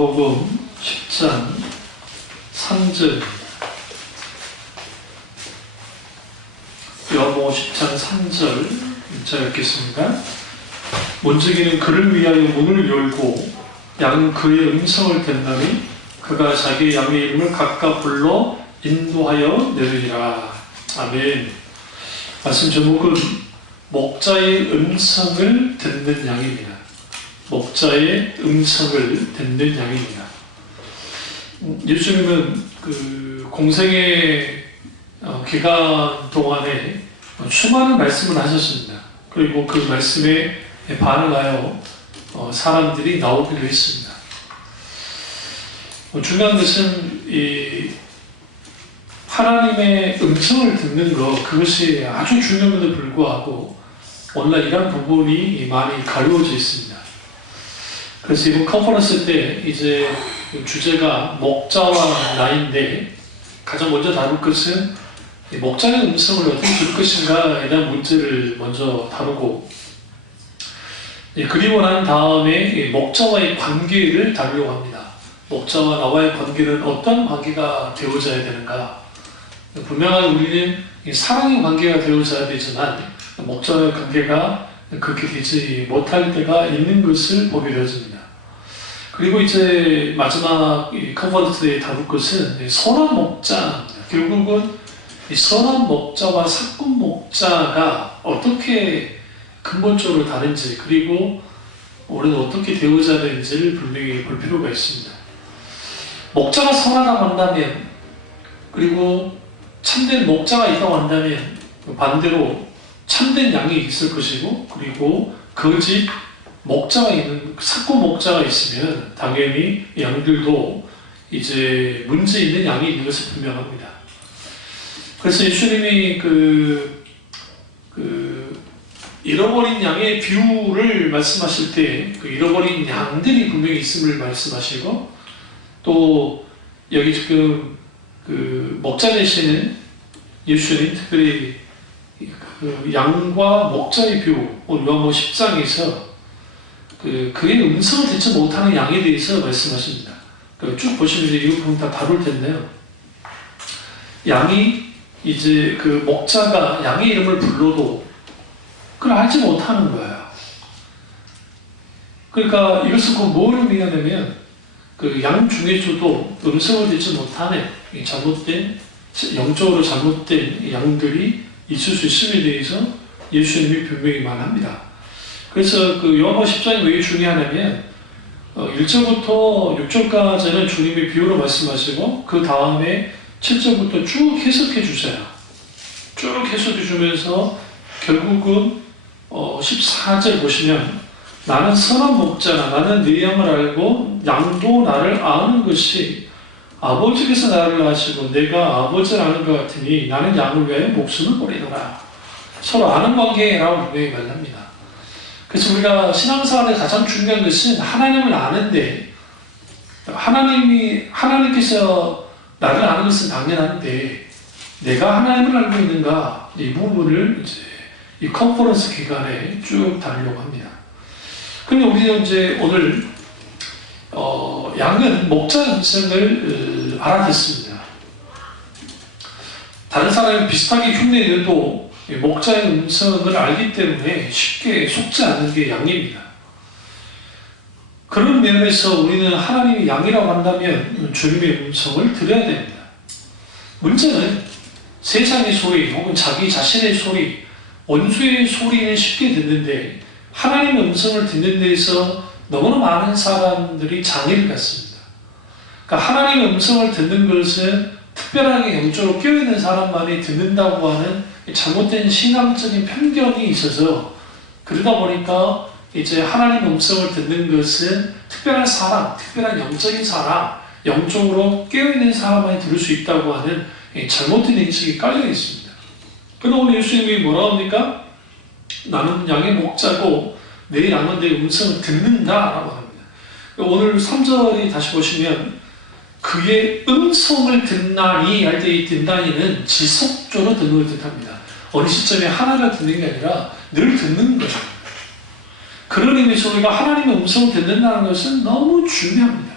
요한복음 10장 3절. 요한복음 10장 3절 제가 읽겠습니다. 문지기는 그를 위하여 문을 열고 양은 그의 음성을 듣나니 그가 자기 양의 이름을 각각 불러 인도하여 내리라. 아멘. 말씀 제목은 목자의 음성을 듣는 양입니다. 목자의 음성을 듣는 양입니다. 예수님은 그 공생의 기간 동안에 수많은 말씀을 하셨습니다. 그리고 그 말씀에 반응하여 사람들이 나오기로 했습니다. 중요한 것은 이 하나님의 음성을 듣는 것, 그것이 아주 중요함에도 불구하고 오늘날 이런 부분이 많이 가려워져 있습니다. 그래서 이번 컨퍼런스 때 이제 주제가 목자와 나인데 가장 먼저 다룰 것은 목자의 음성을 어떻게 들을 것인가에 대한 문제를 먼저 다루고, 그리고 난 다음에 목자와의 관계를 다루려고 합니다. 목자와 나와의 관계는 어떤 관계가 되어져야 되는가? 분명하게 우리는 사랑의 관계가 되어져야 되지만 목자와의 관계가 그렇게 되지 못할 때가 있는 것을 보게 되어집니다. 그리고 이제 마지막 컨퍼런스에 다룰 것은 선한 목자입니다. 결국은 이 선한 목자와 사꾼 목자가 어떻게 근본적으로 다른지, 그리고 우리는 어떻게 되어져야 되는지를 분명히 볼 필요가 있습니다. 목자가 선하다고 한다면, 그리고 참된 목자가 있다고 한다면 반대로 참된 양이 있을 것이고, 그리고 거짓 목자가 있는, 사꾼 목자가 있으면 당연히 양들도 이제 문제 있는 양이 있는 것은 분명합니다. 그래서 예수님이 잃어버린 양의 비유를 말씀하실 때 그 잃어버린 양들이 분명히 있음을 말씀하시고, 또 여기 지금 그 목자 되시는 예수님, 특별히 그 양과 목자의 비유, 오늘 요한복음 10장에서 그의 음성을 듣지 못하는 양에 대해서 말씀하십니다. 쭉 보시면 이제 이 부분 다 다룰 텐데요. 양이 이제 그 목자가 양의 이름을 불러도 그걸 알지 못하는 거예요. 그러니까 이것은 꼭 뭐를 의미하냐면 그 양 중에서도 음성을 듣지 못하는 잘못된, 영적으로 잘못된 양들이 있을 수 있음에 대해서 예수님이 분명히 말합니다. 그래서 그 요한복음 10장이 왜 중요하냐면 1절부터 6절까지는 주님이 비유로 말씀하시고 그 다음에 7절부터 쭉 해석해 주세요. 쭉 해석해 주면서 결국은 14절 보시면 나는 선한 목자나 나는 네 양을 알고 양도 나를 아는 것이 아버지께서 나를 아시고 내가 아버지를 아는 것 같으니 나는 양을 위하여 목숨을 버리노라. 서로 아는 관계라고 분명히 말합니다. 그래서 우리가 신앙생활에 가장 중요한 것은 하나님을 아는데, 하나님께서 나를 아는 것은 당연한데 내가 하나님을 알고 있는가, 이 부분을 이제 이 컨퍼런스 기간에 쭉 다루려고 합니다. 근데 우리는 이제 오늘 양은 목자 음성을 알아듣습니다. 다른 사람이 비슷하게 흉내내도 목자의 음성을 알기 때문에 쉽게 속지 않는 게 양입니다. 그런 면에서 우리는 하나님이 양이라고 한다면 주님의 음성을 들어야 됩니다. 문제는 세상의 소리 혹은 자기 자신의 소리, 원수의 소리는 쉽게 듣는데 하나님의 음성을 듣는 데에서 너무나 많은 사람들이 장애를 갖습니다. 그러니까 하나님의 음성을 듣는 것은 특별하게 영적으로 깨어있는 사람만이 듣는다고 하는 잘못된 신앙적인 편견이 있어서, 그러다 보니까 이제 하나님의 음성을 듣는 것은 특별한 사람, 특별한 영적인 사람, 영적으로 깨어있는 사람만이 들을 수 있다고 하는 잘못된 인식이 깔려 있습니다. 그러나 오늘 예수님이 뭐라고 합니까? 나는 양의 목자고 내 양은 내 음성을 듣는다라고 합니다. 오늘 3절이 다시 보시면 그의 음성을 듣나니 할 때 이 듣나니는 지속적으로 듣는 걸 뜻합니다. 어느 시점에 하나를 듣는 게 아니라 늘 듣는 거예요. 그런 의미에서 우리가 하나님의 음성을 듣는다는 것은 너무 중요합니다.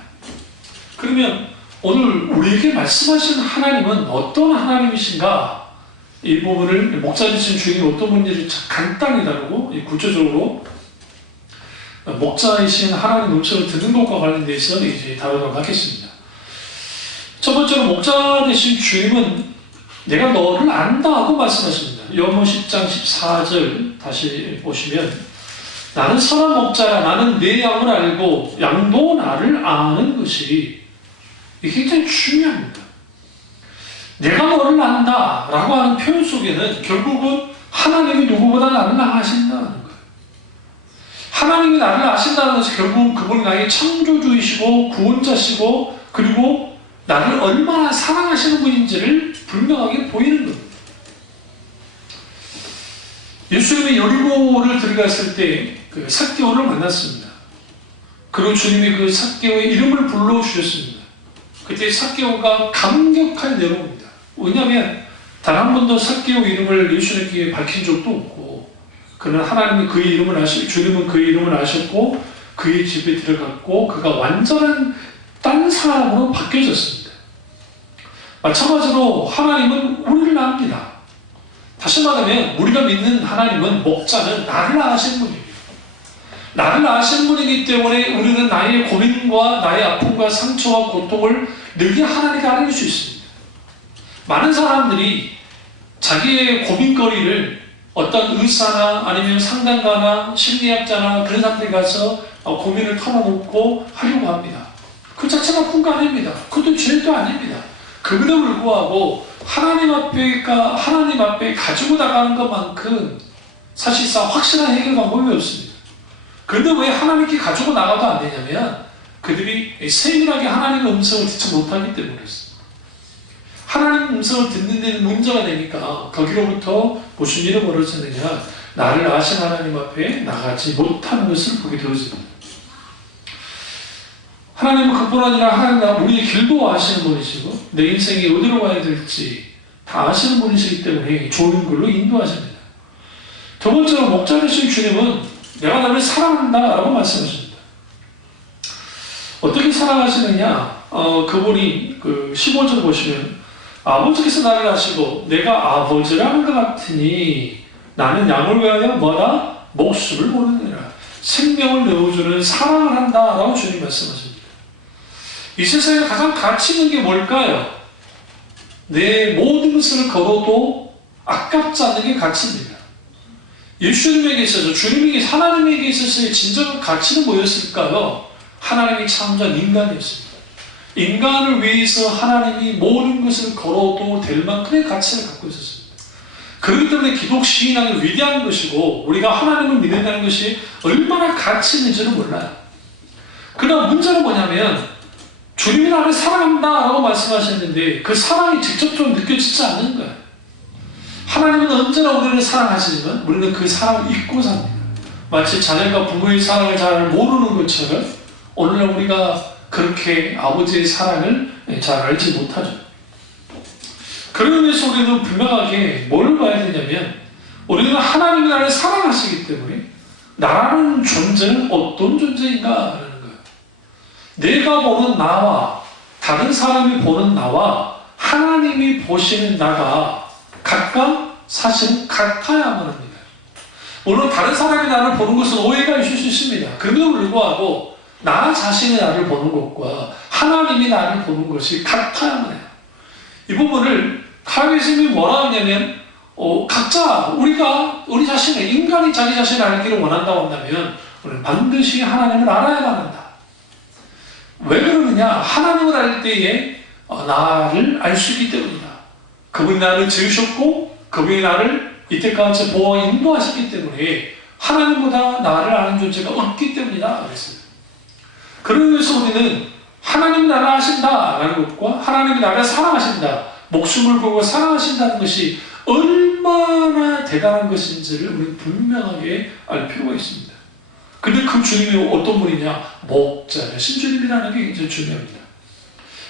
그러면 오늘 우리에게 말씀하신 하나님은 어떤 하나님이신가? 이 부분을 목자 되신 주인이 어떤 분인지를 간단히 다루고 구체적으로 목자이신 하나님 음성을 듣는 것과 관련돼서 이제 다루도록 하겠습니다. 첫 번째로 목자 되신 주님은 내가 너를 안다 하고 말씀하십니다. 요한복음 10장 14절 다시 보시면 나는 선한 목자라 나는 내 양을 알고 양도 나를 아는 것이 이게 굉장히 중요합니다. 내가 너를 안다 라고 하는 표현 속에는 결국은 하나님이 누구보다 나를 아신다는 거예요. 하나님이 나를 아신다는 것은 결국은 그분이 나의 창조주이시고 구원자시고 그리고 나를 얼마나 사랑하시는 분인지를 분명하게 보이는 겁니다. 예수님이 여리고를 들어갔을 때 그 삭개오를 만났습니다. 그리고 주님이 그 삭개오의 이름을 불러주셨습니다. 그때 삭개오가 감격할 내용입니다. 왜냐하면 단 한 번도 삭개오 이름을 예수님께 밝힌 적도 없고 그는 하나님이 그의 이름을 아시고 주님은 그의 이름을 아셨고 그의 집에 들어갔고 그가 완전한 딴 사람으로 바뀌어졌습니다. 마찬가지로 하나님은 우리를 압니다. 다시 말하면 우리가 믿는 하나님은 목자는 나를 아시는 분입니다. 나를 아시는 분이기 때문에 우리는 나의 고민과 나의 아픔과 상처와 고통을 늘 하나님께 알릴 수 있습니다. 많은 사람들이 자기의 고민거리를 어떤 의사나 아니면 상담가나 심리학자나 그런 사람들이 가서 고민을 털어놓고 하려고 합니다. 그 자체가 나쁜 거 아닙니다. 그것도 죄도 아닙니다. 그럼에도 불구하고 하나님 앞에 가지고 나가는 것만큼 사실상 확실한 해결 방법이 없습니다. 그런데 왜 하나님께 가지고 나가도 안 되냐면 그들이 세밀하게 하나님의 음성을 듣지 못하기 때문이었습니다. 하나님 음성을 듣는 데는 문제가 되니까 거기로부터 무슨 일이 벌어지느냐 나를 아신 하나님 앞에 나가지 못하는 것을 보게 되어집니다. 하나님은 그뿐 아니라 하나님은 우리의 길도 아시는 분이시고 내 인생이 어디로 가야 될지 다 아시는 분이시기 때문에 좋은 길로 인도하십니다. 두 번째로 목자 되신 주님은 내가 너를 사랑한다 라고 말씀하십니다. 어떻게 사랑하시느냐 그분이 그 15절 보시면 아버지께서 나를 아시고 내가 아버지라는 것 같으니 나는 양을 위하여 뭐다? 목숨을 모르느니라. 생명을 내어주는 사랑을 한다 라고 주님 말씀하십니다. 이 세상에 가장 가치 있는 게 뭘까요? 내 모든 것을 걸어도 아깝지 않는 게 가치입니다. 예수님에게 있어서 주님에게 하나님에게 있어서의 진정한 가치는 뭐였을까요? 하나님이 창조한 인간이었습니다. 인간을 위해서 하나님이 모든 것을 걸어도 될 만큼의 가치를 갖고 있었습니다. 그렇기 때문에 기독 신앙이 위대한 것이고 우리가 하나님을 믿는다는 것이 얼마나 가치 있는지는 몰라요. 그러나 문제는 뭐냐면 주님이 나를 사랑한다 라고 말씀하셨는데 그 사랑이 직접적으로 느껴지지 않는 거예요. 하나님은 언제나 우리를 사랑하시지만 우리는 그 사랑을 잊고 삽니다. 마치 자녀가 부모의 사랑을 잘 모르는 것처럼 오늘날 우리가 그렇게 아버지의 사랑을 잘 알지 못하죠. 그런 의미에서 우리는 분명하게 뭘 봐야 되냐면 우리는 하나님이 나를 사랑하시기 때문에 나라는 존재는 어떤 존재인가 하는 거예요. 내가 보는 나와 다른 사람이 보는 나와 하나님이 보시는 나가 각각 사실은 같아야만 합니다. 물론 다른 사람이 나를 보는 것은 오해가 있을 수 있습니다. 그럼에도 불구하고 나 자신이 나를 보는 것과 하나님이 나를 보는 것이 같아야만 해요. 이 부분을 칼빈이 뭐라 하냐면 각자 우리 자신의 인간이 자기 자신을 알기를 원한다고 한다면 우리는 반드시 하나님을 알아야만 한다. 왜 그러느냐? 하나님을 알 때에 나를 알 수 있기 때문이다. 그분이 나를 지으셨고 그분이 나를 이때까지 보호와 인도하셨기 때문에 하나님보다 나를 아는 존재가 없기 때문이다 그랬습니다. 그런 의미에서 우리는 하나님이 나를 아신다라는 것과 하나님이 나를 사랑하신다, 목숨을 걸고 사랑하신다는 것이 얼마나 대단한 것인지를 우리는 분명하게 알 필요가 있습니다. 근데 그 주님이 어떤 분이냐? 목자이신 주님이라는 게 굉장히 중요합니다.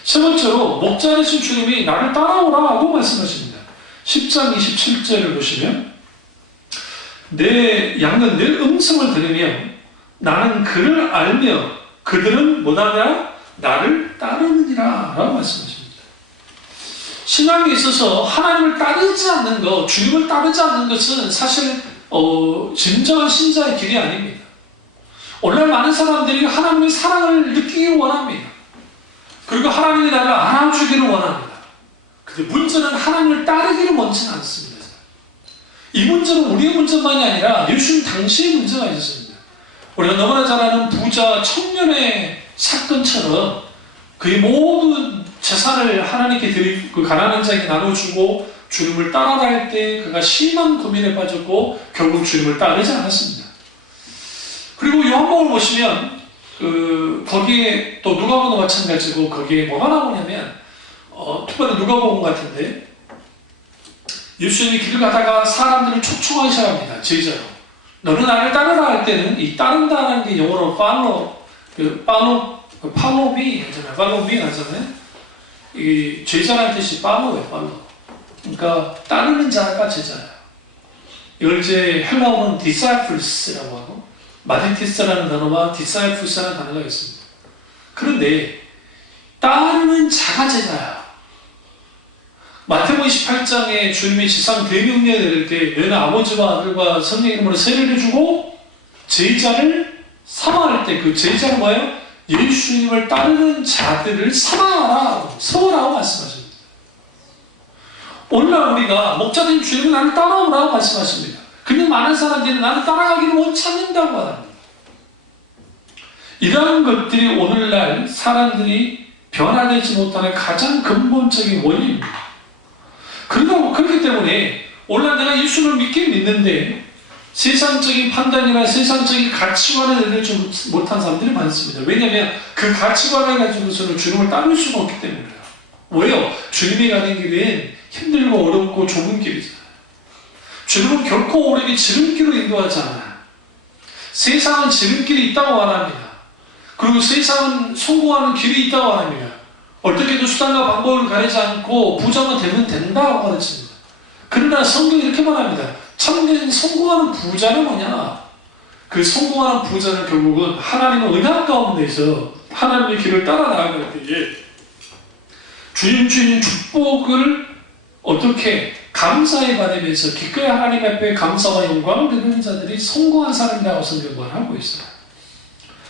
세 번째로 목자이신 주님이 나를 따라오라 하고 말씀하십니다. 10장 27절을 보시면 내 양은 내 음성을 들으며 나는 그를 알며 그들은 뭐하냐? 나를 따르느니라 라고 말씀하십니다. 신앙에 있어서 하나님을 따르지 않는 것, 주님을 따르지 않는 것은 사실 진정한 신자의 길이 아닙니다. 오늘날 많은 사람들이 하나님의 사랑을 느끼기를 원합니다. 그리고 하나님이 나를 알아주기를 원합니다. 근데 문제는 하나님을 따르기를 원치는 않습니다. 이 문제는 우리의 문제만이 아니라 예수님 당시의 문제가 있었습니다. 우리가 너무나 잘 아는 부자 청년의 사건처럼 그의 모든 재산을 하나님께 드리고 그 가난한 자에게 나눠주고 주님을 따라갈 때 그가 심한 고민에 빠졌고 결국 주님을 따르지 않았습니다. 그리고 요한복음을 보시면 거기에 또 누가복음도 마찬가지고 거기에 뭐가 나오냐면 특별히 누가복음 같은데 예수님이 길을 가다가 사람들을 촉촉하셔야 합니다. 제자로. 너는 나를 따르라 할 때는 이 따른다는 게 영어로 팔로미 하잖아요. 이 제자라는 뜻이 팔로예요. 팔로. 그러니까 따르는 자가 제자예요. 이걸 이제 헬라어는 disciples라고 하고 마디티스라는 단어와 disciples라는 단어가 있습니다. 그런데 따르는 자가 제자야. 마태복음 28장에 주님이 지상 대명령을 내릴 때 너는 아버지와 아들과 성령 이름으로 세례를 주고 제자를 삼아할 때 그 제자는 뭐예요? 예수님을 따르는 자들을 삼아라, 세우라고 말씀하십니다. 오늘날 우리가 목자님 주님은 나를 따라오라고 말씀하십니다. 근데 많은 사람들이 나를 따라가기를 원치 않는다고 합니다. 이러한 것들이 오늘날 사람들이 변화되지 못하는 가장 근본적인 원인입니다. 그렇기 때문에 오늘날 내가 예수를 믿긴 믿는데 세상적인 판단이나 세상적인 가치관을 내려주지 못한 사람들이 많습니다. 왜냐하면 그 가치관을 가지고서는 주님을 따를 수가 없기 때문이에요. 왜요? 주님이 가는 길은 힘들고 어렵고 좁은 길이잖아요. 주님은 결코 우리에게 지름길로 인도하지 않아요. 세상은 지름길이 있다고 말합니다. 그리고 세상은 성공하는 길이 있다고 말합니다. 어떻게든 수단과 방법을 가리지 않고 부자만 되면 된다고 가르칩니다. 그러나 성경이 이렇게 말합니다. 참된 성공하는 부자는 뭐냐? 그 성공하는 부자는 결국은 하나님의 은혜 가운데서 하나님의 길을 따라 나아갈 때에 주님 축복을 어떻게 감사히 받으면서 기꺼이 하나님 앞에 감사와 영광을 드리는 자들이 성공한 사람이라고 성경은 하고 있어요.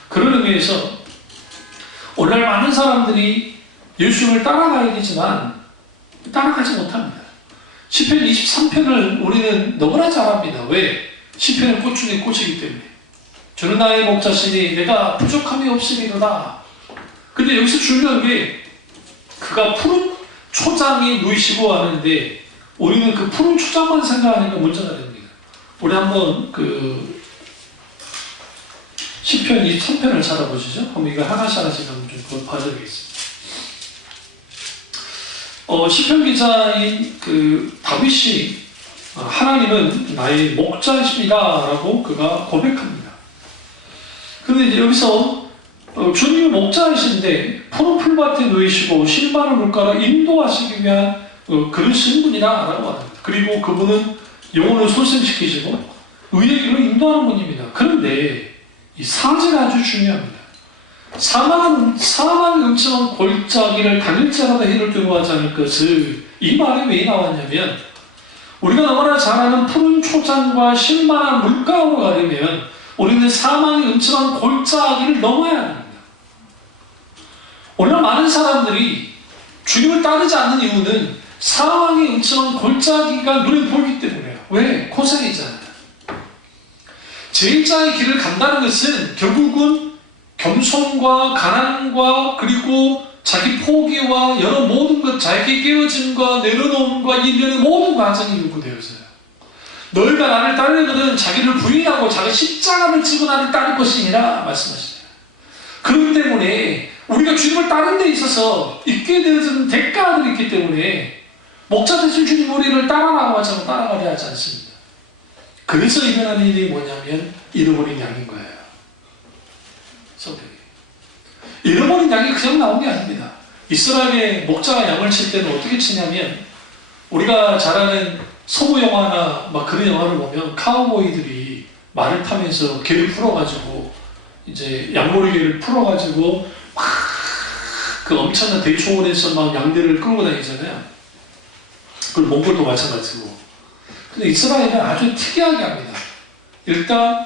그런 의미에서 오늘날 많은 사람들이 예수님을 따라가야 되지만 따라가지 못합니다. 시편 23편을 우리는 너무나 잘합니다. 왜? 시편은 꽃 중에 꽃이기 때문에. 주는 나의 목자시니 내가 부족함이 없으리로다. 근데 여기서 중요한 게 그가 푸른 초장에 누이시고 하는데 우리는 그 푸른 초장만 생각하는 게 문제가 됩니다. 우리 한번 시편 23편을 찾아보시죠. 한번 이거 하나씩 한번 좀 봐드리겠습니다. 시편 기자인 다윗이 하나님은 나의 목자이십니다 라고 그가 고백합니다. 그런데 이제 여기서 주님이 목자이신데 푸른 풀밭에 누이시고 실마를 물가로 인도하시기 위한 그러신 분이다 라고 합니다. 그리고 그분은 영혼을 소생시키시고 의의 길로 인도하는 분입니다. 그런데 이 사제가 아주 중요합니다. 사망의 음침한 골짜기를 당일자마다 해를 두려워하지 않을 것을 이 말이 왜 나왔냐면 우리가 너무나 잘 아는 푸른 초장과 신만한 물가로 가려면 우리는 사망의 음침한 골짜기를 넘어야 합니다. 오늘 많은 사람들이 주님을 따르지 않는 이유는 사망의 음침한 골짜기가 눈에 보이기 때문이에요. 왜? 고생이잖아요. 제자의 길을 간다는 것은 결국은 겸손과 가난과 그리고 자기 포기와 여러 모든 것, 자기 깨어짐과 내려놓음과 일련의 모든 과정이 요구되어 있어요. 너희가 나를 따르려거든 자기를 부인하고 자기 십자가를 지고 나를 따를 것이니라 말씀하시네요. 그렇기 때문에 우리가 주님을 따르는 데 있어서 있게 되어지는 대가들이 있기 때문에 목자 되신 주님 우리를 따라가고 하자고 따라가려 하지 않습니다. 그래서 일어나는 일이 뭐냐면 잃어버린 양인 거예요. 잃어버린 양이 그냥 나온 게 아닙니다. 이스라엘의 목자가 양을 칠 때는 어떻게 치냐면 우리가 잘 아는 서부 영화나 막 그런 영화를 보면 카우보이들이 말을 타면서 개를 풀어가지고 이제 양모리개를 풀어가지고 막 그 엄청난 대초원에서 막 양들을 끌고 다니잖아요. 그리고 몽골도 마찬가지고. 근데 이스라엘은 아주 특이하게 합니다. 일단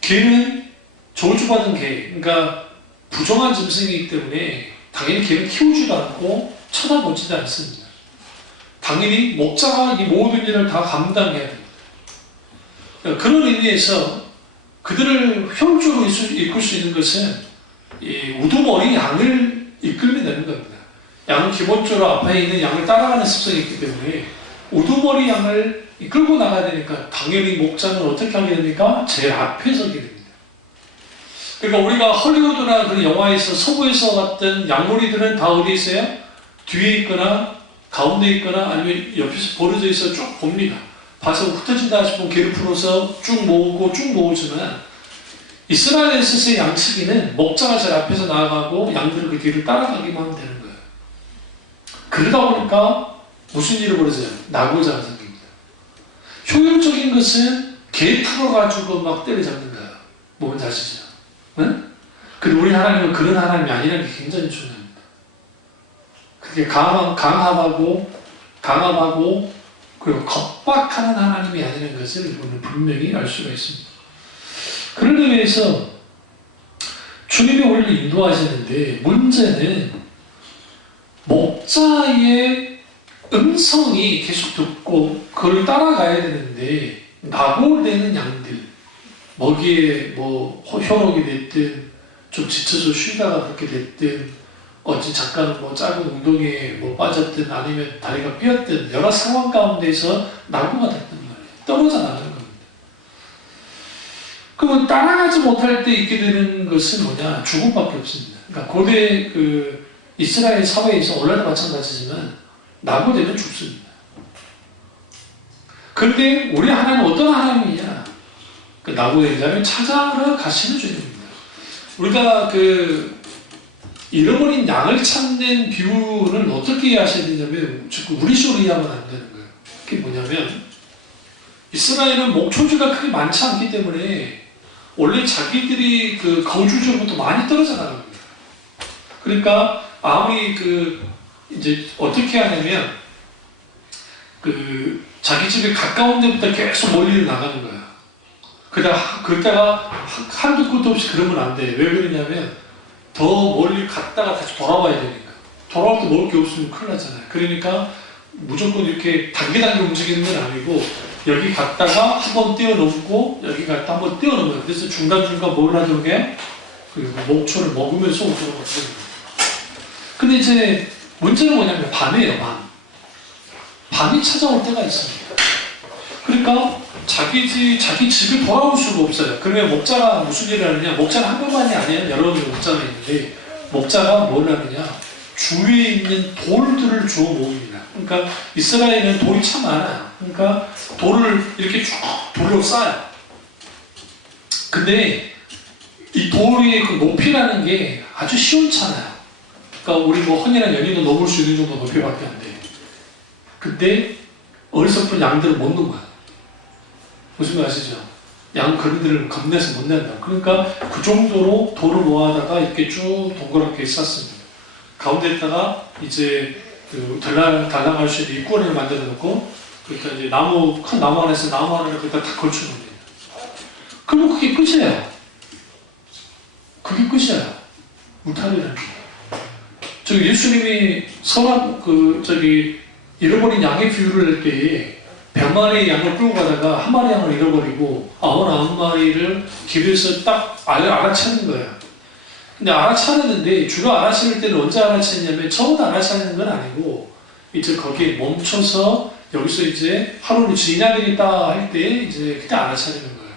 개는 저주받은 개, 그러니까 부정한 짐승이기 때문에 당연히 개는 키우지도 않고 쳐다보지도 않습니다. 당연히 목자가 이 모든 일을 다 감당해야 됩니다. 그런 의미에서 그들을 형주로 이끌 수 있는 것은 이 우두머리 양을 이끌면 되는 겁니다. 양은 기본적으로 앞에 있는 양을 따라가는 습성이 있기 때문에 우두머리 양을 이끌고 나가야 되니까 당연히 목자는 어떻게 하게 됩니까? 제일 앞에 서게 됩니다. 그러니까 우리가 헐리우드나 그런 영화에서 서부에서 봤던 양머리들은 다 어디에 있어요? 뒤에 있거나 가운데 있거나 아니면 옆에서 벌어져 있어 쭉 봅니다. 봐서 흩어진다 싶으면 개를 풀어서 쭉 모으고 쭉 모으지만 이스라엘에서의 양치기는 목자가 제일 앞에서 나아가고 양들은 그 뒤를 따라가기만 하면 되는 거예요. 그러다 보니까 무슨 일이 벌어져요? 낙오자가 생깁니다. 효율적인 것은 개 풀어가지고 막 때려잡는 거예요. 뭔지 아시죠? 응? 근데 우리 하나님은 그런 하나님이 아니라는 게 굉장히 중요합니다. 그게 강하고 그리고 겁박하는 하나님이 아니라는 것을 우리는 분명히 알 수가 있습니다. 그런 의미에서 주님이 우리를 인도하시는데 문제는 목자의 음성이 계속 듣고 그걸 따라가야 되는데 낙오되는 양들, 먹이에 뭐 현혹이 됐든 좀 지쳐서 쉬다가 그렇게 됐든 어찌 잠깐 뭐 짧은 운동에 뭐 빠졌든 아니면 다리가 삐었든 여러 상황 가운데서 낙오가 됐단 말이에요. 떨어져 나가는 겁니다. 그러면 따라가지 못할 때 있게 되는 것은 뭐냐? 죽음밖에 없습니다. 그러니까 고대 그 이스라엘 사회에서 오늘도 마찬가지지만 낙오되면 죽습니다. 그런데 우리 하나님은 어떤 하나님이냐? 그 낙오된 자를 찾아러 가시는 주님입니다. 우리가 그 잃어버린 양을 찾는 비유를 어떻게 이해하셔야 되냐면 자꾸 우리식으로 이해하면 안 되는 거예요. 그게 뭐냐면 이스라엘은 목초지가 크게 많지 않기 때문에 원래 자기들이 그 거주지로부터 많이 떨어져 나갑니다. 그러니까 아무리 그 이제 어떻게 하냐면 그 자기 집에 가까운 데부터 계속 멀리 나가는 거야. 그러다가 한두 끝도 없이 그러면 안 돼. 왜 그러냐면 더 멀리 갔다가 다시 돌아와야 되니까. 돌아올 때 먹을 게 없으면 큰일 나잖아요. 그러니까 무조건 이렇게 단계 움직이는 건 아니고 여기 갔다가 한 번 뛰어넘고 여기 갔다 한 번 뛰어넘어요. 그래서 중간중간 뭘 하는 게 그리고 목초를 먹으면서 오는 거거든요. 근데 이제 문제는 뭐냐면 밤이에요. 밤이 찾아올 때가 있습니다. 그러니까 자기 집에 돌아올 수가 없어요. 그러면 목자가 무슨 일을 하느냐? 목자는 한 명만이 아니에요. 여러 명의 목자가 있는데 목자가 뭘 하느냐? 주위에 있는 돌들을 주워 모읍니다. 그러니까 이스라엘은 돌이 참 많아요. 그러니까 돌을 이렇게 쭉 돌로 쌓아요. 근데 이 돌의 그 높이라는 게 아주 시원찮아요. 그러니까 우리 뭐 헌이나 연인도 넘을 수 있는 정도 높이밖에 안 돼요. 근데 어리석은 양들은 못 넘어요. 무슨 말 아시죠? 양 그런들을 겁내서 못 낸다. 그러니까 그 정도로 돌을 모아다가 이렇게 쭉 동그랗게 쌓습니다. 가운데에다가 이제 그 달랑할 수 있는 입구를 만들어 놓고 그러니까 이제 큰 나무 안에서 나무 하나를 거기다 다 걸쳐 놓습니다. 그러면 그게 끝이에요. 그게 끝이에요. 울타리라는 게. 예수님이 잃어버린 양의 비유를 할 때에 100마리의 양을 끌고 가다가 한 마리 양을 잃어버리고 99마리를 길에서 딱 알아채는 거예요. 근데 알아차렸는데 주로 알아차릴 때는 언제 알아채냐면 처음부터 알아차리는 건 아니고 이제 거기에 멈춰서 여기서 이제 하루를 지내야 되겠다 할 때 이제 그때 알아차리는 거예요.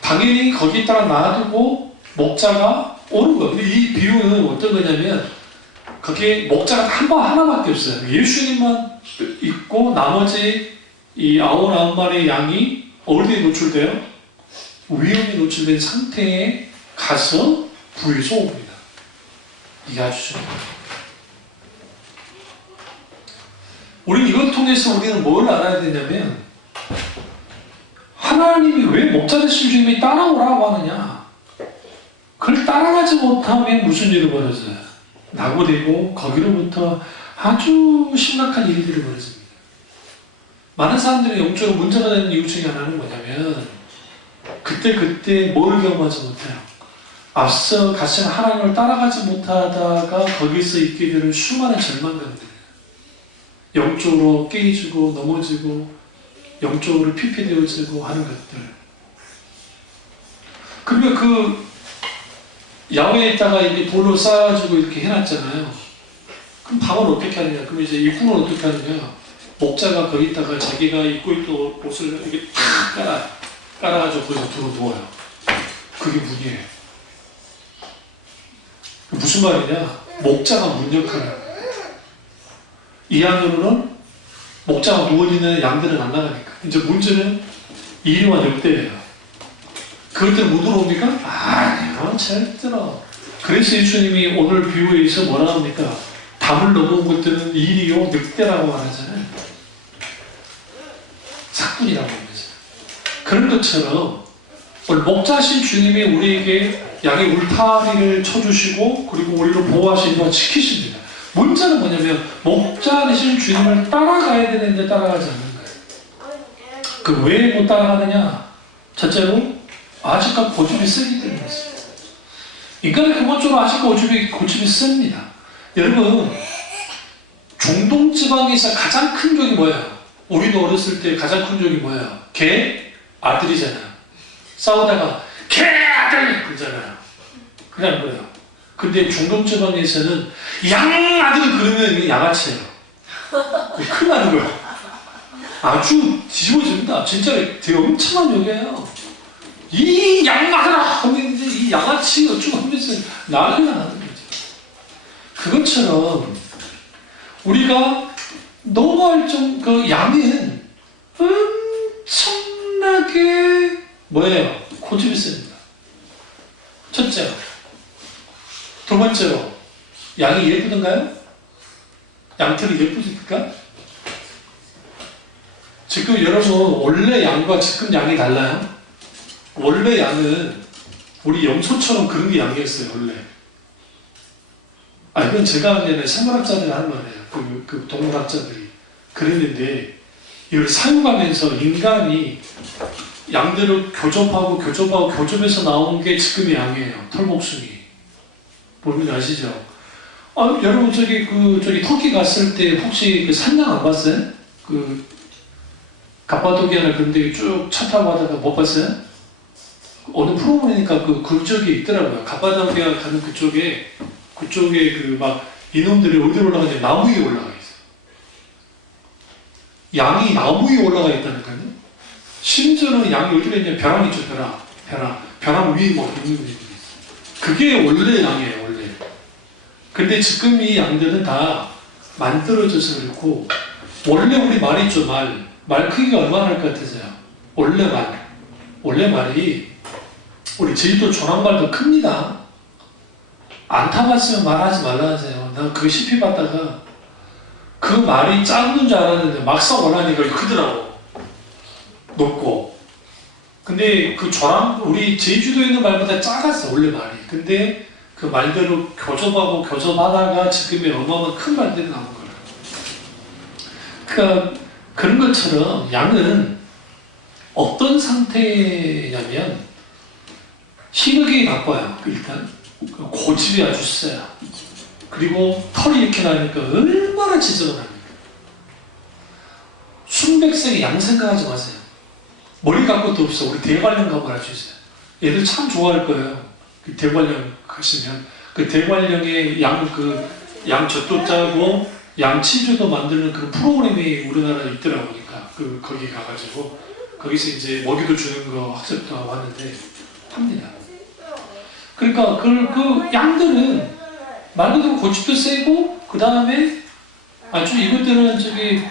당연히 거기다가 놔두고 목자가 오는 거예요. 근데 이 비유는 어떤 거냐면 거기에 목자가 하나밖에 없어요. 예수님만 있고 나머지 이 99마리의 양이 어디에 노출돼요? 위험에 노출된 상태에 가서 부에서 옵니다. 이게 아주 중요해요. 우리는 이걸 통해서 우리는 뭘 알아야 되냐면 하나님이 왜 목자 되신 주님이 따라오라고 하느냐? 그걸 따라가지 못하면 무슨 일이 벌어져요? 낙오되고 거기로부터 아주 심각한 일들이 벌어집니다. 많은 사람들이 영적으로 문제가 되는 이유 중에 하나는 뭐냐면 그때 뭘 경험하지 못해요. 앞서 가신 하나님을 따라가지 못하다가 거기서 있게 되는 수많은 절망감들, 영적으로 깨지고 넘어지고 영적으로 피폐되어지고 하는 것들. 그러면 그 야외에다가 이게 돌로 쌓아가지고 이렇게 해놨잖아요. 그럼 방을 어떻게 하느냐? 그럼 이제 입구는 어떻게 하느냐? 목자가 거기다가 자기가 입고 있던 옷을 이렇게 탁 깔아가지고 거기서 들어 누워요. 그게 문이에요. 무슨 말이냐? 목자가 문 역할을. 이 안으로는 목자가 누워있는 양들은 안 나가니까. 이제 문제는 이리와 역대예요. 그것들은 못 들어옵니까? 아니요, 절대로. 그래서 예수님이 오늘 비유에서 뭐라 합니까? 담을 넘어온 것들은 이리요, 늑대라고 말하잖아요. 사꾼이라고 합니다. 그런 것처럼 오늘 목자신 주님이 우리에게 양의 울타리를 쳐주시고 그리고 우리를 보호하시고 지키십니다. 문제는 뭐냐면 목자신 주님을 따라가야 되는데 따라가지 않는 거예요. 그 왜 못 따라가느냐? 첫째로 아직까지 고집이 세기 때문에 있습니다. 인간의 근본적으로 아직까지 고집이 셉니다. 여러분, 중동 지방에서 가장 큰 종이 뭐예요? 우리도 어렸을 때 가장 큰 종이 뭐예요? 개? 아들이잖아요. 싸우다가 개 아들! 그러잖아요. 그냥 거예요. 근데 중동 지방에서는 양 아들 그러면 양아치예요. 큰일 나는 거예요. 아주 뒤집어집니다. 진짜 되게 엄청난 욕이에요. 이 양아들아! 하면 이제 이 양아치 어쩌고 하면서 난리가 나는 거죠. 그것처럼 우리가 넘어갈 그 양은 엄청나게 뭐예요? 고집이 셉니다. 첫째로. 두 번째로, 양이 예쁘던가요? 양털이 예쁘십니까? 지금 여러분, 원래 양과 지금 양이 달라요? 원래 양은 우리 염소처럼 그런 게 양이었어요, 원래. 이건 제가 하는 생물학자들이 하는 말이에요. 그 동물학자들이. 그랬는데, 이걸 사육하면서 인간이 양들을 교접해서 나온 게 지금의 양이에요. 털목숭이. 보면 아시죠? 여러분, 저기 터키 갔을 때 혹시 그 산양 안 봤어요? 갑바도기아나 그런 데 쭉 차 타고 가다가 못 봤어요? 어느 프로그램이니까 그쪽에 있더라고요. 갑바도기아 가는 그쪽에 막 이놈들이 어디로 올라가냐면 나무 위에 올라가 있어요. 양이 나무 위에 올라가 있다니까요. 심지어는 양이 어디로 있냐면 벼랑 있죠, 벼랑 위에 뭐 있는 분들이 있어요. 그게 원래 양이에요, 원래. 근데 지금 이 양들은 다 만들어져서 그렇고, 원래 우리 말 있죠, 말 크기가 얼마나 할 것 같으세요? 원래 말이 우리 제주도 조랑말도 큽니다. 안 타봤으면 말하지 말라 하세요. 나 그거 CP 받다가 그 말이 작은 줄 알았는데 막상 원하니까 크더라고. 높고. 근데 우리 제주도에 있는 말보다 작았어, 원래 말이. 근데 그 말대로 교접하다가 지금의 어마어마한 큰 말들이 나온 거예요. 그러니까 그런 것처럼 양은 어떤 상태냐면 희극이 바빠요. 일단 고집이 아주 세요. 그리고 털이 이렇게 나니까 얼마나 지저분합니까? 순백색의 양 생각하지 마세요. 머리 갈 것도 없어. 우리 대관령 가면 알 수 있어요. 얘들 참 좋아할 거예요. 그 대관령 가시면 그 대관령의 양 젖도 짜고 양 치즈도 만드는 그런 프로그램이 우리나라에 있더라고. 보니까 거기 가가지고 거기서 이제 먹이도 주는 거 학습도 하고 하는데 합니다. 그러니까 그 양들은 말 그대로 고집도 세고 그 다음에 아주 이것들은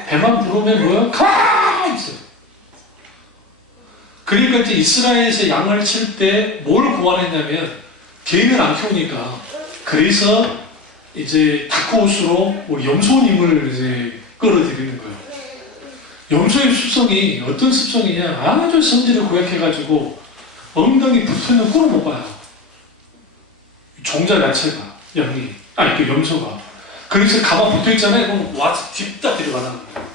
배만 부르면 뭐야? 가만히 있어요. 그러니까 이제 이스라엘에서 양을 칠 때 뭘 고안했냐면 개인을 안 키우니까 그래서 이제 다크호스로 우리 염소님을 이제 끌어들이는 거예요. 염소의 습성이 어떤 습성이냐? 아주 성질을 고약해가지고 엉덩이 붙어있는 꼴을 못 봐요. 종자 자체가 양이 아니 그 염소가. 그래서 가만 붙어있잖아요. 그럼 와서 딥다 데려가는 거예요.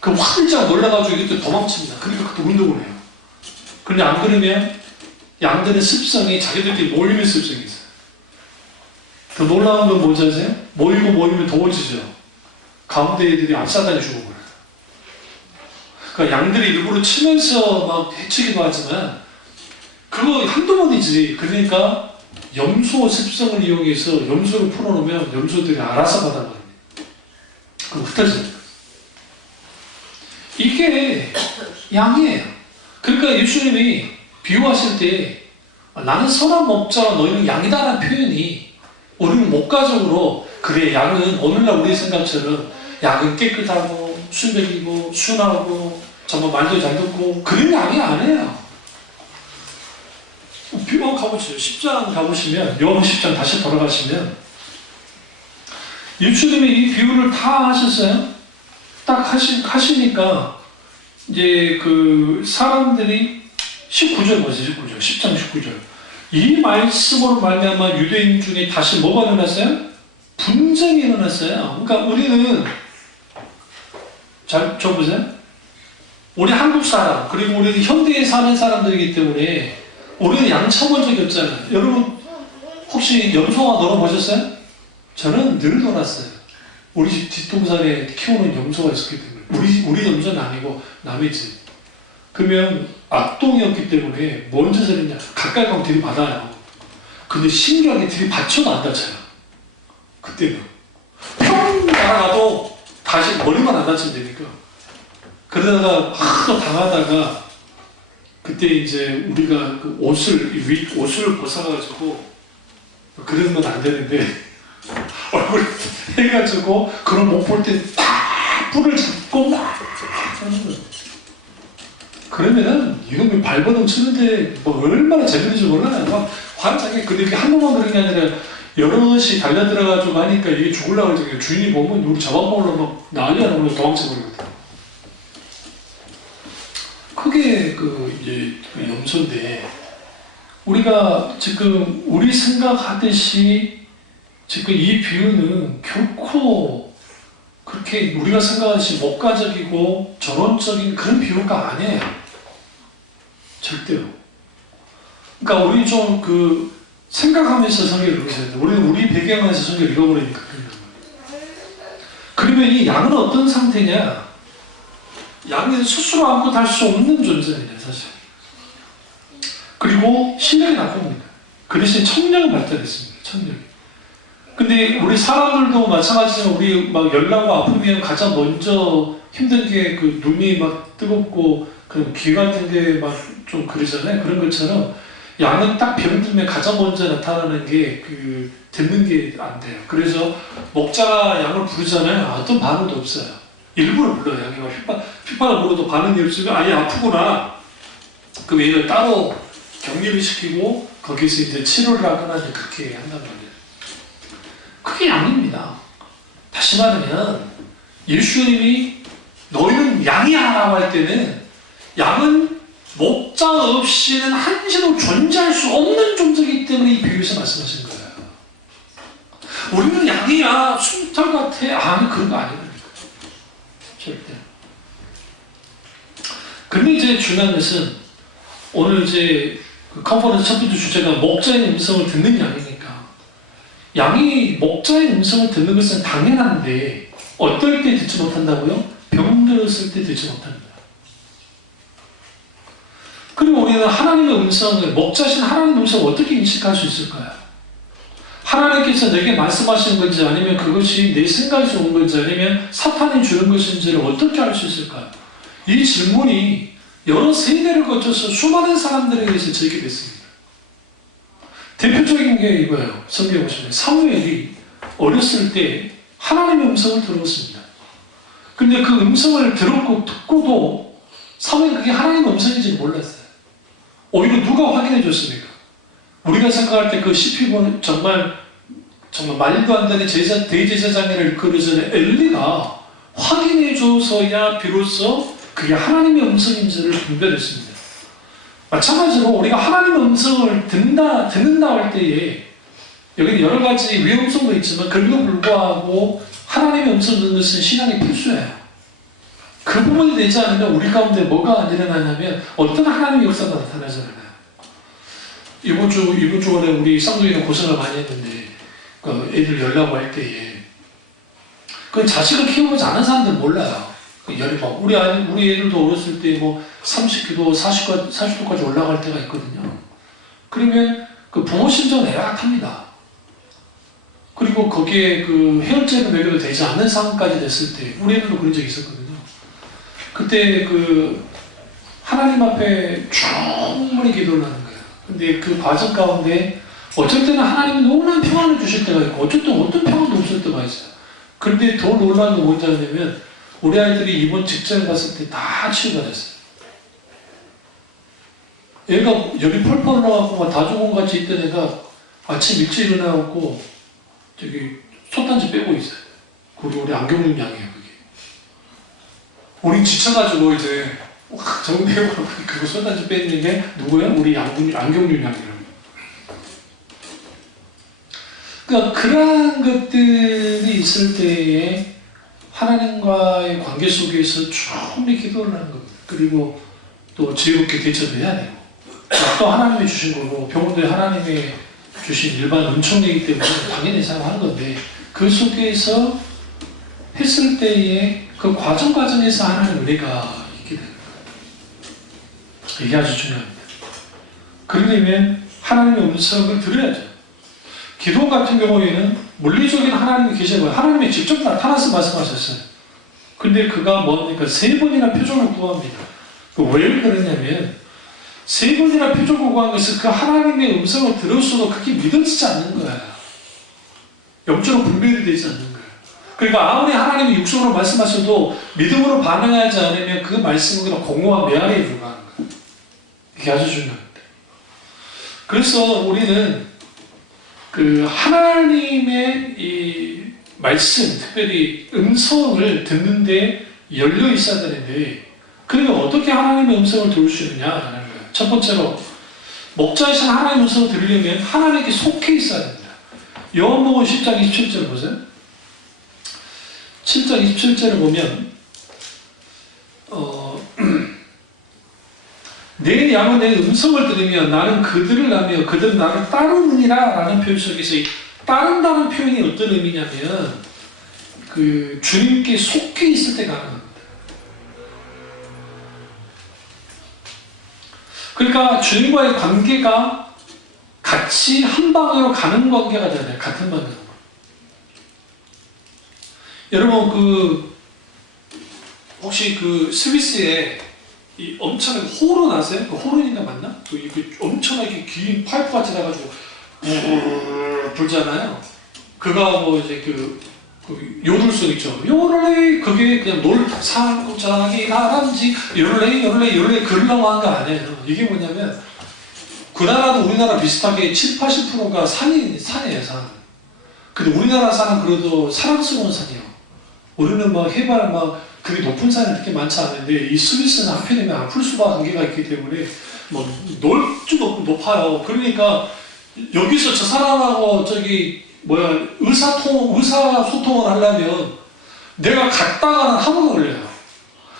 그 활짝 놀라가지고 이게 또 도망칩니다. 그러니까 또 운동을 해요. 그런데 안 그러면 양들의 습성이 자기들끼리 몰리는 습성이 있어요. 더 놀라운 건 뭔지 아세요? 모이면 더워지죠. 가운데 애들이 앞사단이 죽어버려요. 그러니까 양들이 일부러 치면서 막 해치기도 하지만 그거 한두 번이지. 그러니까 염소 습성을 이용해서 염소를 풀어놓으면 염소들이 알아서 받아버립니다. 그럼 흩어집니다. 이게 양이에요. 그러니까 예수님이 비유하실 때 나는 선한 목자와 너희는 양이다라는 표현이 우리는 목가적으로 그래 양은 오늘날 우리 생각처럼 양은 깨끗하고 순백이고 순하고 정말 말도 잘 듣고 그런 양이 아니에요. 비유한 가보시죠. 10장 가보시면 요한 10장 다시 돌아가시면 예수님이 이 비유를 다 하셨어요. 딱 하시니까 이제 그 사람들이 19절 뭐지? 19절 10장 19절 이 말씀으로 말미암아 유대인 중에 다시 뭐가 일어났어요? 분쟁이 일어났어요. 그러니까 우리는 잘 보세요. 우리 한국 사람 그리고 우리는 현대에 사는 사람들이기 때문에 우리는 양 쳐본 적이 없잖아요. 여러분 혹시 염소가 놀아보셨어요? 저는 늘 놀았어요. 우리 집 뒷동산에 키우는 염소가 있었기 때문에 우리 염소는 아니고 남의 집. 그러면 악동이었기 때문에 뭔 짓을 했냐 가까이 가면 들이받아요. 근데 신기하게 들이받쳐도 안 다쳐요. 그때는 평 날아가도 다시 머리만 안 다치면 되니까. 그러다가 막 당하다가 그때 이제 우리가 그 옷을 벗어가지고 그러면 안 되는데 얼굴 해가지고 그런 못 볼 때 딱 뿔을 잡고 막 하는 거예요. 그러면은 이놈이 발버둥 치는데 뭐 얼마나 재밌는지 몰라요. 막 환장해. 근데 이게 한 번만 그런 게 아니라 여럿이 달려들어가지고 하니까 이게 죽으려고 하죠. 주인이 보면 우리 잡아먹으려고 막 난리가 나고 도망쳐버리거든. 그게 그 이제 염소인데 우리가 지금 우리 생각하듯이 지금 이 비유는 결코 그렇게 우리가 생각하듯이 목가적이고 전원적인 그런 비유가 아니에요. 절대로. 그러니까 우리 좀 그 생각하면서 성경을 읽으셔야 돼요. 우리는 우리 배경에서 성경을 읽어버리니까. 그러면 이 양은 어떤 상태냐? 양은 스스로 아무것도 할 수 없는 존재입니다, 사실. 그리고 실력이 나쁩니다. 그 대신 청력은 발달했습니다. 청력이. 근데 우리 사람들도 마찬가지지만 우리 막 열나고 아프면 가장 먼저 힘든 게 그 눈이 막 뜨겁고 그 귀 같은 게 막 좀 그러잖아요. 그런 것처럼 양은 딱 병들면 가장 먼저 나타나는 게 그 듣는 게 안 돼요. 그래서 목자가 양을 부르잖아요. 어떤 반응도 없어요. 일부러 불러요. 양이 막 휘파를 불어도 반응이 없으면 아예 아프구나. 그 얘를 따로 격리를 시키고 거기서 이제 치료를 하거나 이제 그렇게 한단 말이에요. 그게 양입니다. 다시 말하면 예수님이 너희는 양이야 라고 할 때는 양은 목자 없이는 한시도 존재할 수 없는 존재이기 때문에 이 비유에서 말씀하신 거예요. 우리는 양이야 솜털 같아 아니 그런 거 아니거든요. 절대. 근데 이제 중요한 것은 오늘 이제 그 컨퍼런스 첫 번째 주제가 목자의 음성을 듣는 양이니까 양이 목자의 음성을 듣는 것은 당연한데 어떨 때 듣지 못한다고요? 병들었을 때 듣지 못합니다. 그리고 우리는 하나님의 음성을 목자신 하나님의 음성을 어떻게 인식할 수 있을까요? 하나님께서 내게 말씀하시는 건지 아니면 그것이 내 생각에서 온 건지 아니면 사탄이 주는 것인지를 어떻게 알 수 있을까요? 이 질문이 여러 세대를 거쳐서 수많은 사람들에게서 제기됐습니다. 대표적인 게 이거예요. 성경에 보시면 사무엘이 어렸을 때 하나님의 음성을 들었습니다. 근데 그 음성을 듣고도 사무엘이 그게 하나님의 음성인지 몰랐어요. 오히려 누가 확인해 줬습니까? 우리가 생각할 때 그 시피보는 정말 말도 안 되는 대제사장을 이끌어주는 엘리가 확인해 줘서야 비로소 그게 하나님의 음성인지를 분별했습니다. 마찬가지로 우리가 하나님의 음성을 듣는다 할 때에 여기는 여러 가지 위험성도 있지만 그럼에도 불구하고 하나님의 음성 듣는 것은 신앙이 필수예요. 그 부분이 되지 않으면 우리 가운데 뭐가 일어나냐면 어떤 하나님의 역사가 나타나지 않아요. 이번 주에 우리 쌍둥이는 고생을 많이 했는데 그 애들 열라고 할 때에 그 자식을 키워보지 않은 사람들은 몰라요. 우리 애들도 어렸을 때 뭐 30기도, 40도까지 올라갈 때가 있거든요. 그러면 그 부모 심정은 애락합니다. 그리고 거기에 그 해열제를 먹여도 되지 않는 상황까지 됐을 때 우리 애들도 그런 적이 있었거든요. 그때 그 하나님 앞에 충분히 기도를 하는 거예요. 근데 그 과정 가운데 어쩔 때는 하나님이 너무나 평안을 주실 때가 있고 어쩔 때는 어떤 평안도 없을 때가 있어요. 그런데 더 놀라운 건 뭐냐면 우리 아이들이 이번 직장에 갔을 때 다 치유가 됐어요. 얘가 열이 펄펄 나갖고 다 조금같이 있던 애가 아침 일찍 일어나갖고 저기 솥단지 빼고 있어요. 그리고 우리 안경윤 양이에요. 그게. 우리 지쳐가지고 이제 정대하고 그거 솥단지 빼는 게 누구야? 우리 안경윤 양이라고. 그러니까 그러한 것들이 있을 때에 하나님과의 관계 속에서 충분히 기도를 하는 겁니다. 그리고 또 지혜롭게 대처도 해야 되고 또 하나님이 주신 거고 병원들이 하나님이 주신 일반 은총이기 때문에 당연히 사용하는 건데 그 속에서 했을 때에 그 과정에서 하나님 은혜가 있게 되는 거예요. 이게 아주 중요합니다. 그러려면 하나님의 음성을 들어야죠. 기도 같은 경우에는 물리적인 하나님이 계시는 거예요. 하나님이 직접 나타나서 말씀하셨어요. 근데 그가 뭡니까? 3번이나 표적을 구합니다. 왜 그러냐면 3번이나 표적을 구한 것은 그 하나님의 음성을 들었어도 그게 믿어지지 않는 거예요. 영적으로 분별이 되지 않는 거예요. 그러니까 아무리 하나님이 육성으로 말씀하셔도 믿음으로 반응하지 않으면 그 말씀은 그냥 공허한 메아리에 불과하는 거예요. 이게 아주 중요합니다. 그래서 우리는 그 하나님의 이 말씀, 특별히 음성을 듣는데 열려 있어야 되는데 그러면 어떻게 하나님의 음성을 들을 수 있느냐라는 거예요. 첫 번째로 목자이신 하나님의 음성을 들으려면 하나님께 속해 있어야 됩니다. 요한복음 10장 27절 보세요. 7장 27절을 보면 내 양은 내 음성을 들으면 나는 그들을 알며 그들은 나를 따르느니라 라는 표현 속에서 따른다는 표현이 어떤 의미냐면 그 주님께 속해 있을 때 가능합니다. 그러니까 주님과의 관계가 같이 한 방향으로 가는 관계가 되잖아요. 같은 방향으로. 여러분 혹시 그 스위스에 이 엄청나게 호른 아세요? 그 호른인가 맞나? 그 엄청나게 긴 파이프 같이 나가지고 불잖아요. 그거하고 이제 그 요들송 있죠. 요를레 그게 그냥 산고장이 나란지 요를레 그러려고 한 거 아니에요. 이게 뭐냐면 그 나라도 우리나라 비슷하게 70~80%가 산이에요. 산. 근데 우리나라 산은 그래도 사랑스러운 산이에요. 우리는 막 해발 그게 높은 산이 그렇게 많지 않은데 이 스위스는 한편이면 아플수와 관계가 있기 때문에 뭐 넓죠 높아요. 그러니까 여기서 저 사람하고 의사소통을 하려면 내가 갔다가는 하루가 걸려요.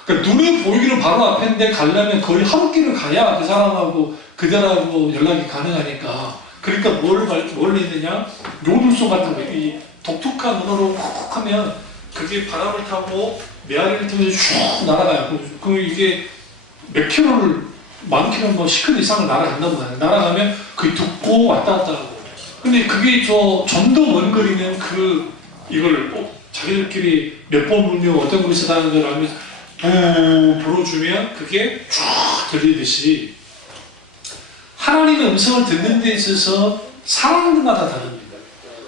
그러니까 눈에 보이기는 바로 앞인데 가려면 거의 하루 길을 가야 그 사람하고 그들하고 연락이 가능하니까. 그러니까 뭘 했느냐? 요들송 같은 거, 이 독특한 언어로 훅 하면 그게 바람을 타고 메아리를 타면서 쭉 날아가요. 이게 몇 킬로를, 만 킬로, 뭐 10킬로 이상을 날아간다고 하요. 날아가면 그게 듣고 왔다 갔다 하고. 근데 그게 좀 더 먼 거리는 이걸 자기들끼리 몇 번 불면 어떤 곳에서 다는 걸 알면서 불어주면 그게 쫙 들리듯이 하나님의 음성을 듣는 데 있어서 사람들마다 다릅니다.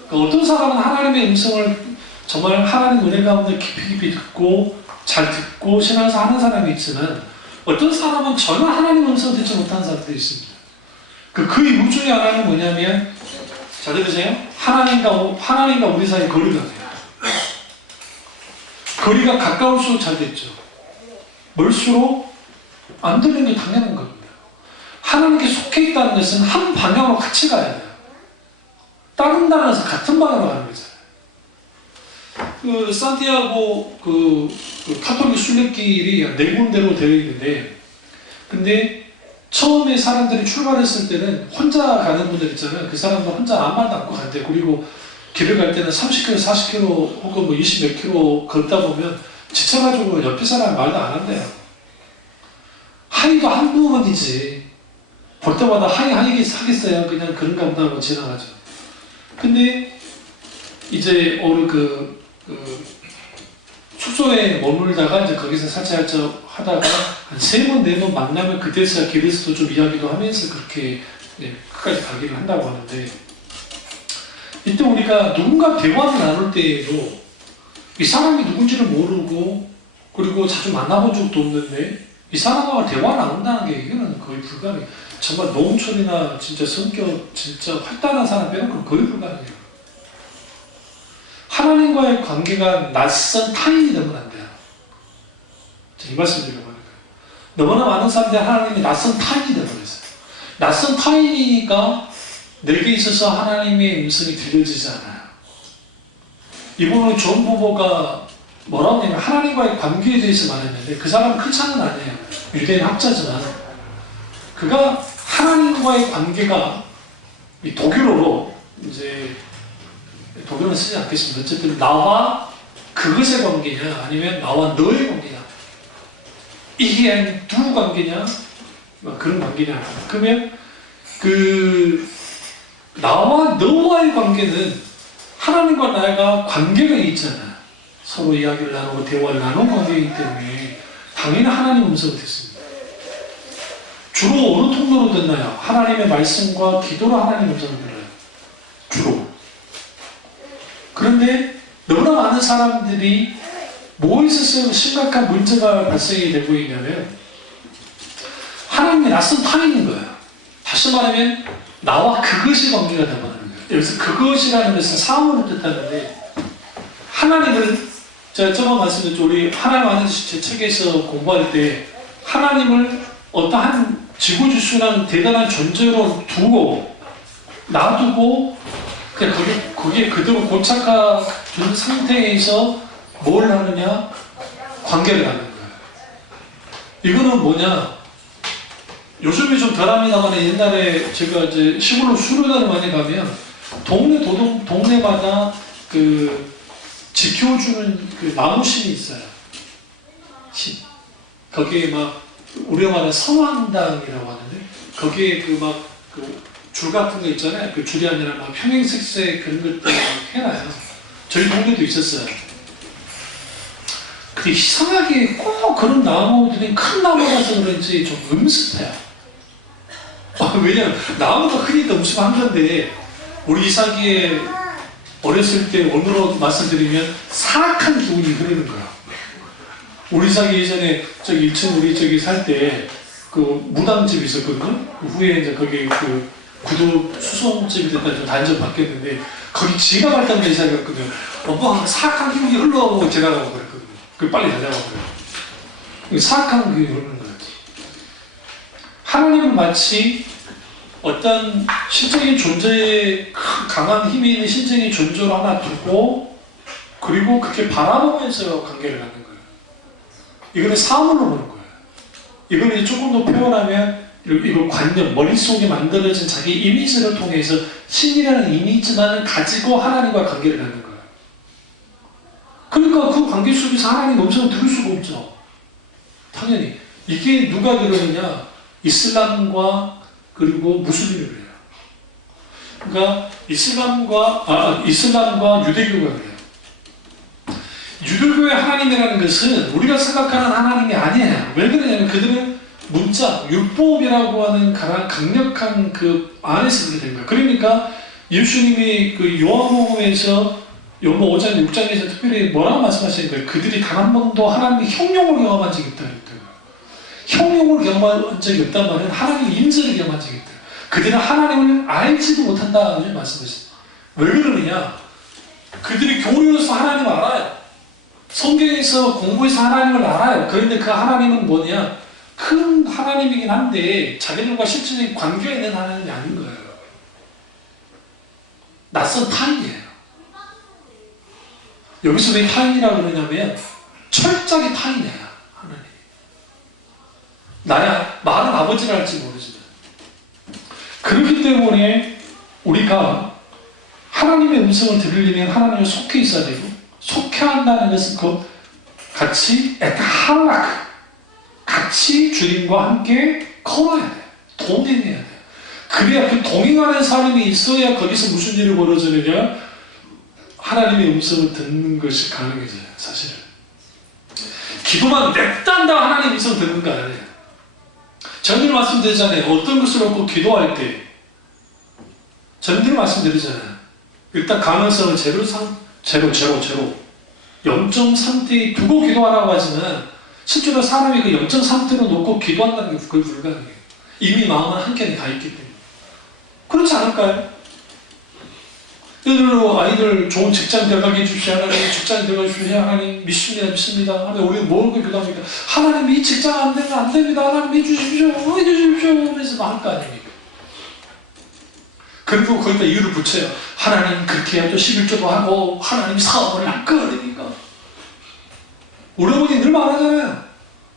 그러니까 어떤 사람은 하나님의 음성을 정말 하나님 은혜 가운데 깊이 듣고 잘 듣고 신앙생활 하는 사람이 있지만 어떤 사람은 전혀 하나님의 음성을 듣지 못하는 사람들이 있습니다. 그 이유 중에 하나는 뭐냐면 잘 들으세요? 하나님과 우리 사이 거리가 돼요. 거리가 가까울수록 잘 됐죠. 멀수록 안 들리는 게 당연한 겁니다. 하나님께 속해 있다는 것은 한 방향으로 같이 가야 돼요. 다른 나라에서 같은 방향으로 가는 거잖아요. 그 산티아고 그 카톨릭 순례길이 네 군데로 되어 있는데, 근데 처음에 사람들이 출발했을 때는 혼자 가는 분들 있잖아요. 그 사람들 혼자 아무 말도 않고 간대. 그리고 길을 갈 때는 30km, 40km 혹은 뭐 20 몇 킬로 걷다 보면 지쳐가지고 옆에 사람 말도 안 한대요. 하이도 한두 번이지. 볼 때마다 하이 하겠어요. 그냥 그런가 보다 하고 지나가죠. 근데 이제 어느 숙소에 머물다가 이제 거기서 살짝 하다가 한 3번, 4번 만나면 그때서야 길에서도 좀 이야기도 하면서 그렇게 끝까지 가기를 한다고 하는데, 이때 우리가 누군가 대화를 나눌 때에도 이 사람이 누군지를 모르고 그리고 자주 만나본 적도 없는데 이 사람하고 대화 나눈다는 게 이거는 거의 불가능해요. 정말 농촌이나 진짜 성격 진짜 활달한 사람 빼놓고는 거의 불가능해요. 하나님과의 관계가 낯선 타인이 되면 안 돼요. 이 말씀 드리려고 하니까. 너무나 많은 사람들이 하나님이 낯선 타인이 되어버렸어요. 낯선 타인이니까 내게 있어서 하나님의 음성이 들려지지 않아요. 이번에 존 부보가 뭐라고 하냐면 하나님과의 관계에 대해서 말했는데, 그 사람은 큰 차는 아니에요. 유대인 학자지만 그가 하나님과의 관계가 이 독일어로 이제 독일어는 쓰지 않겠습니다. 어쨌든 나와 그것의 관계냐 아니면 나와 너의 관계냐, 이게 두 관계냐 그런 관계냐. 그러면 그 나와 너와의 관계는 하나님과 나가 관계가 있잖아요. 서로 이야기를 나누고 대화를 나누는 관계이기 때문에 당연히 하나님 음성을 듣습니다. 주로 어느 통로로 듣나요? 하나님의 말씀과 기도로 하나님 음성을 들어요. 주로. 그런데 너무나 많은 사람들이 무엇에서 심각한 문제가 발생이 되고 있냐면 하나님의 낯선 타인인 거예요. 다시 말하면 나와 그것이 관계가 되는 거예요. 여기서 그것이라는 것은 사물을 뜻하는데, 하나님을 제가 저번 말씀드렸죠. 우리 하나님 아는 제 책에서 공부할 때 하나님을 어떠한 지구주순한 대단한 존재로 두고 놔두고 그냥 거기에 그대로 고착화된 상태에서 뭘 하느냐? 관계를 갖는 거예요. 이거는 뭐냐? 요즘에 좀 덜합니다만 옛날에 제가 이제 시골로 수련회를 많이 가면 동네마다 그 지켜주는 그 나무신이 있어요. 신. 거기에 막 우리가 말하는 성황당이라고 하는데, 거기에 그 막 그 줄 같은 거 있잖아요. 그 줄이 아니라 막 평행색색 그런 것들 해놔요. 저희 동네도 있었어요. 근데 이상하게 꼭 그런 나무들이 큰 나무라서 그런지 좀 음습해요. 왜냐면 나무가 크니까 음습한 건데, 우리 이삭이 어렸을 때 오늘로 말씀드리면 사악한 기운이 흐르는 거야. 우리 이삭이 예전에 저기 1층 우리 저기 살 때 그 무당집이 있었거든요. 그 후에 이제 거기 그 구두 수송집이 됐다 좀 단지 바뀌었는데, 거기 지가 발달된 이삭이 갔거든요. 뭐 사악한 기운이 흘러오고 지나가고 그랬거든요. 그 빨리 찾아가고요. 사악한 기운이 흐르는 거예요. 하나님은 마치 어떤 신적인 존재에 강한 힘이 있는 신적인 존재로 하나 두고, 그리고 그렇게 바라보면서 관계를 갖는 거예요. 이거는 사물로 보는 거예요. 이거는 조금 더 표현하면 이걸 관념, 머릿속에 만들어진 자기 이미지를 통해서 신이라는 이미지만을 가지고 하나님과 관계를 갖는 거예요. 그러니까 그 관계 속에서 하나님 음성을 들을 수가 없죠. 당연히. 이게 누가 그러느냐? 이슬람과 그리고 무슬림이 그래요. 그러니까 이슬람과 유대교가 그래요. 유대교의 하나님이라는 것은 우리가 생각하는 하나님이 아니에요. 왜 그러냐면 그들은 문자, 율법이라고 하는 가장 강력한 그 안에서 그렇게 된 거예요. 그러니까 예수님이 그 요한복음에서 요한복음 5장, 6장에서 특별히 뭐라고 말씀하시는 거예요? 그들이 단 한 번도 하나님의 형용을 경험한 적이 없다. 형용을 경험한 적이 없단 말은 하나님의 임재를 경험한 적이 없다. 그들은 하나님을 알지도 못한다는 말씀이시죠. 왜 그러느냐? 그들이 교류에서 하나님을 알아요. 성경에서 공부해서 하나님을 알아요. 그런데 그 하나님은 뭐냐? 큰 하나님이긴 한데 자기들과 실질적인 관계가 있는 하나님이 아닌 거예요. 낯선 타인이에요. 여기서 왜 타인이라고 그러냐면 철저하게 타인이에요. 하나님. 나야 말은 아버지라 할지 모르지만. 그렇기 때문에 우리가 하나님의 음성을 들으려면 하나님에 속해 있어야 되고, 속해 한다는 것은 그 같이 에타할락, 같이 주님과 함께 걸어야 돼요. 동행해야 돼요. 그래야 그 동행하는 사람이 있어야 거기서 무슨 일이 벌어지느냐, 하나님의 음성을 듣는 것이 가능해져요. 사실은 기도만 냅단다 하나님의 음성 듣는 거 아니에요. 전늘 말씀드리잖아요. 어떤 것을 놓고 기도할 때 전늘 말씀드리잖아요. 일단 가능성을 제로 0.3대에 두고 기도하라고 하지만 실제로 사람이 그 0.3대로 놓고 기도한다는 게 거의 불가능해요. 이미 마음은 한켠에 가 있기 때문에. 그렇지 않을까요? 예를 들어 아이들 좋은 직장 들어가게 해주십시오. 하나님 직장 들어가 주십시오. 하나님 믿습니다. 하나님 우리는 뭐라고 기도합니까? 하나님 이 직장 안 되면 안 됩니다. 하나님 해주십시오. 하면서 막 할 거 아닙니까? 그리고 거기다 이유를 붙여요. 하나님 그렇게 해야죠. 11조도 하고 하나님 사업을 안 끌어내니까. 우리 어머니 늘 말하잖아요.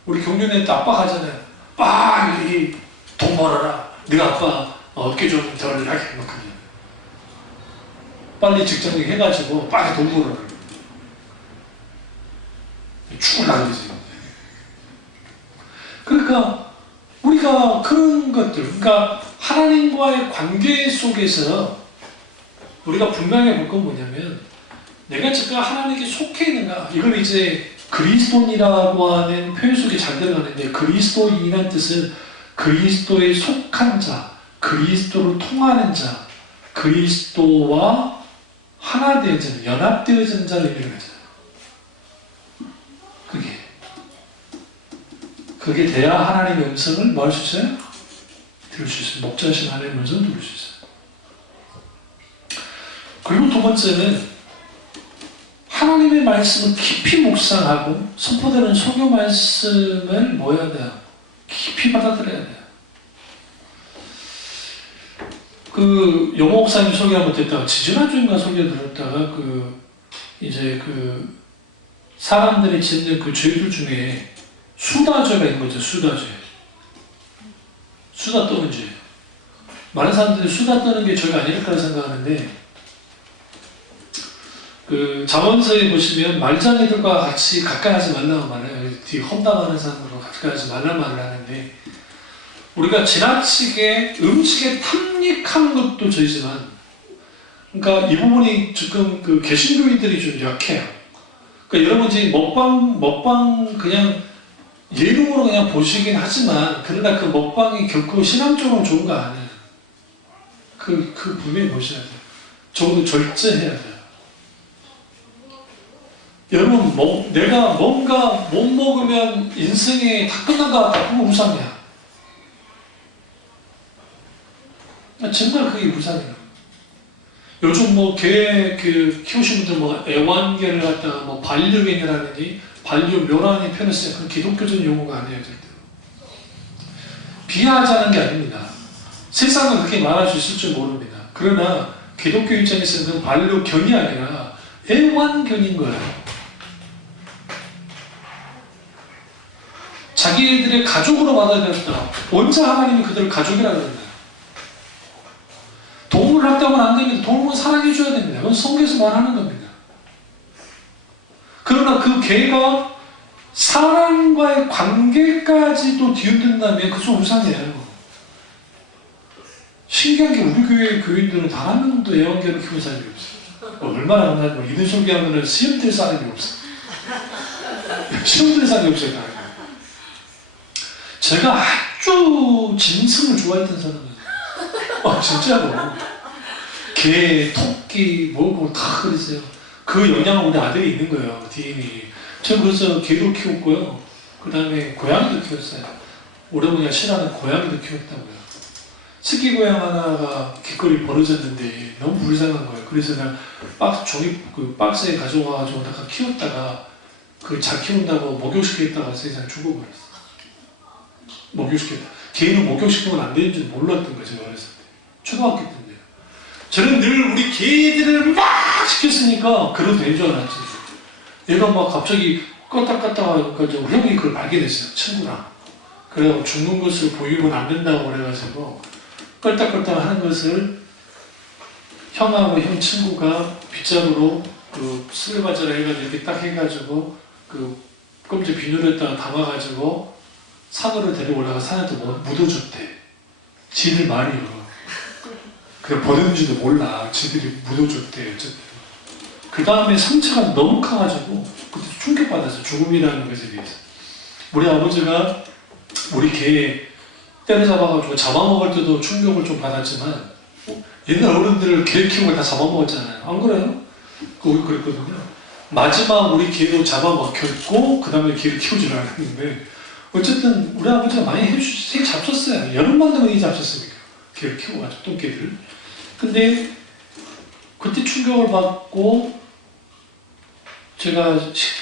우리 경륜회 때 아빠 가잖아요. 빨리 돈 벌어라. 네가 아빠 어깨 좀 덜 하게 해놓거든요. 빨리 직장을 해가지고 빨리 돈 벌어라. 죽을라는 거지. 그러니까 우리가 그런 것들, 그러니까 하나님과의 관계 속에서 우리가 분명히 볼 건 뭐냐면, 내가 지금 하나님께 속해 있는가, 이걸 이제 그리스도인이라고 하는 표현 속에 잘 들어가는데, 그리스도인이라는 뜻은 그리스도에 속한 자, 그리스도로 통하는 자, 그리스도와 하나 되어지는, 연합되어지는 자를 의미하잖아요. 그게 돼야 하나님의 음성을 뭐 할 수 있어요? 들을 수 있어요. 목자신 하나님의 음성을 들을 수 있어요. 그리고 두 번째는 하나님의 말씀을 깊이 묵상하고 선포되는 설교 말씀을 뭐 해야 돼요? 깊이 받아들여야 돼요. 그 영호 목사님 소개 한번 듣다가, 지지난주인가 소개 들었다가 이제 사람들이 짓는 그 죄들 중에 수다죄가 있는 거죠. 수다 떠는 죄. 많은 사람들이 수다 떠는 게 죄가 아닐까 생각하는데, 그 잠언서에 보시면 말장애들과 같이 가까이 하지 말라고 말해요. 뒤에 험담하는 사람들과 가까이 하지 말라고 말을 하는데, 우리가 지나치게 음식에 탐닉하는 것도 죄지만, 그러니까 이 부분이 지금 그 개신교인들이 좀 약해요. 그러니까 여러분 이제 먹방 그냥 예능으로 그냥 보시긴 하지만, 그러나 그 먹방이 결코 신앙적으로 좋은 거 아니에요. 그 분명히 보셔야 돼요. 적어도 절제해야 돼요. 여러분, 내가 뭔가 못 먹으면 인생이 다 끝난 것 같다. 그거 우상이야. 정말 그게 우상이에요. 요즘 개 키우시는 분들 애완개를 갖다가 반려견이라든지 반려묘라는 표현을 써요. 그건 기독교적인 용어가 아니에요. 절대. 비하하자는 게 아닙니다. 세상은 그렇게 말할 수 있을 줄 모릅니다. 그러나 기독교 입장에서는 반려견이 아니라 애완견인 거예요. 자기들의 가족으로 받아들였다. 원자 하나님이 그들을 가족이라고 그런다. 동물을 학대하면 안 됩니다. 동물은 사랑해줘야 됩니다. 그건 성경에서 말하는 겁니다. 그러나 그 개가 사람과의 관계까지도 뒤흔든다면 그건 우상이에요. 신기한 게 우리 교회 교인들은 단 한 명도 애완개를 키운 사람이 없어요. 얼마나 많나, 이런 소리 하면 시험될 사람이 없어. 시험될 사람이 없어요. 제가 아주 짐승을 좋아했던 사람이에요. 진짜로. 개, 토끼, 뭐고 다 그랬어요. 그 영향은 우리 아들이 있는 거예요. DNA에. 제가 그래서 개도 키웠고요. 그 다음에 고양이도 키웠어요. 오래보니까 싫어하는 고양이도 키웠다고요. 새끼 고양 하나가 길거리 버려졌는데 너무 불쌍한 거예요. 그래서 그냥 박스에 가져와가지고 내가 키웠다가 잘 키운다고 목욕시켰다가 세상에 죽어버렸어. 목욕시켰다. 개는 목욕시키면 안 되는 줄 몰랐던 거죠. 어렸을 때. 초등학교 때인데요. 저는 늘 우리 개들을 막 시켰으니까 그래도 된 줄 알았지. 얘가 막 갑자기 껐다 하니까 형이 그걸 발견했어요. 친구랑. 그래서 죽는 것을 보이면 안 된다고 그래가지고 껄떡껄떡 하는 것을 형하고 형 친구가 빗자루로 그 슬레바자라 해가지고 이렇게 딱 해가지고 그 껍질 비누에다가 담아가지고 산으로 데리고 올라가 산에다 묻어줬대. 지들 말이요. 그냥 버렸는지도 몰라. 지들이 묻어줬대. 어쨌든. 그 다음에 상처가 너무 커가지고 그때 충격받았어. 죽음이라는 것에 대해서. 우리 아버지가 우리 개 때려잡아가지고 잡아먹을 때도 충격을 좀 받았지만 옛날 어른들을 개 키우고 다 잡아먹었잖아요. 안 그래요? 우리 그랬거든요. 마지막 우리 개도 잡아먹혔고 그 다음에 개를 키우질 않았는데 어쨌든 우리 아버지가 많이 새 잡혔어요. 여름만 되면 이 잡혔으니까 개를 키워가지고 똥개들. 근데 그때 충격을 받고 제가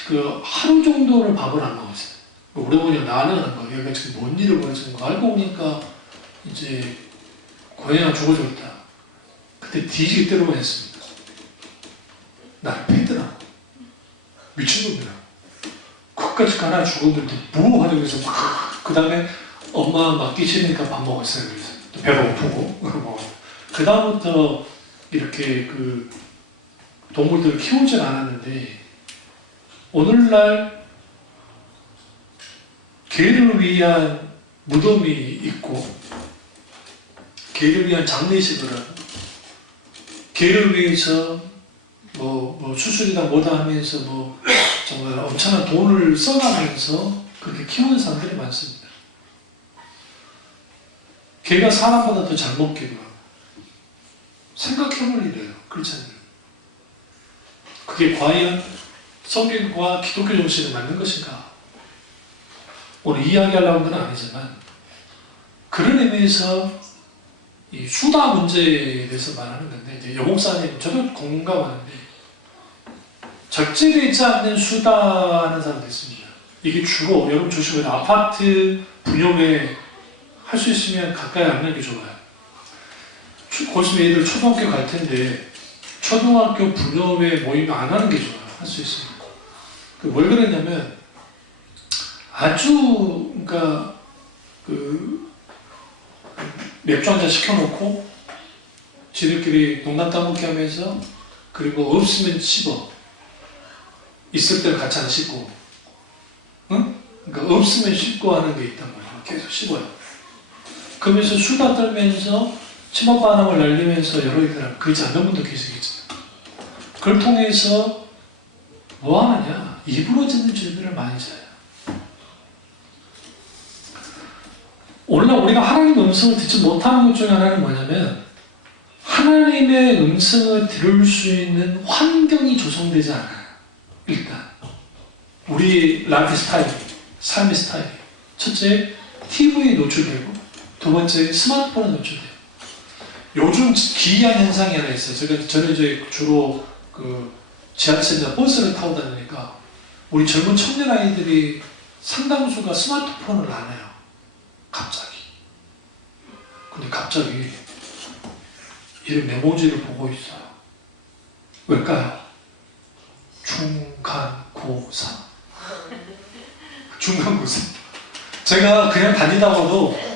그 하루 정도를 밥을 안 먹었어요. 우리 어머니가 나는 거 얘가 지금 뭔 일을 벌였는 거 알고 보니까 이제 고양이가 죽어줬다. 그때 뒤지게 때려고 했습니다. 나를 패더라고. 미친놈이라. 끝까지 가나 죽었는데 뭐 하냐고 해서 막 그 다음에 엄마 맞기 싫으니까 밥 먹었어요. 그래서 또 배가 고프고 그 다음부터 이렇게 그 동물들을 키우진 않았는데 오늘날 개를 위한 무덤이 있고 개를 위한 장례식을 하고 개를 위해서 뭐 수술이다 뭐다 하면서 뭐 정말 엄청난 돈을 써가면서 그렇게 키우는 사람들이 많습니다. 개가 사람보다 더 잘 먹기도 하고 생각해볼 일이에요. 그렇잖아요. 그게 과연 성경과 기독교 정신에 맞는 것인가? 오늘 이야기하려는 건 아니지만 그런 의미에서 이 수다 문제에 대해서 말하는 건데 이제 여목사님 저도 공감하는데 적재되지 않는 수다하는 사람도 있습니다. 이게 주로 여러분 조심해요. 아파트 분용에 할 수 있으면 가까이 안 가는 게 좋아요. 곧 있으면 애들 초등학교 갈 텐데 초등학교 분용회 모임을 안 하는 게 좋아요. 할 수 있으면. 왜 그랬냐면 아주 그러니까 그 맥주 한잔 시켜놓고 지들끼리 농담 따먹기 하면서 그리고 없으면 씹어. 있을 때는 같이 안 씹고 응? 그러니까 없으면 씹고 하는 게 있단 말이야. 계속 씹어요. 그러면서 수다 떨면서 치맛바람을 날리면서 여러 이들 그러지 않는 분도 계시겠죠. 그걸 통해서 뭐 하느냐? 입으로 짓는 죄들을 많이 져요. 오늘날 우리가 하나님의 음성을 듣지 못하는 것 중에 하나는 뭐냐면 하나님의 음성을 들을 수 있는 환경이 조성되지 않아요. 일단 우리 라이프 스타일, 삶의 스타일. 첫째, TV에 노출되고 두 번째, 스마트폰에 노출돼요. 요즘 기이한 현상이 하나 있어요. 저는 이제 주로 그 지하철이나 버스를 타고 다니니까 우리 젊은 청년 아이들이 상당수가 스마트폰을 안 해요. 갑자기. 근데 갑자기 이런 메모지를 보고 있어요. 왜일까요? 중간고사. 중간고사. 제가 그냥 다니다가도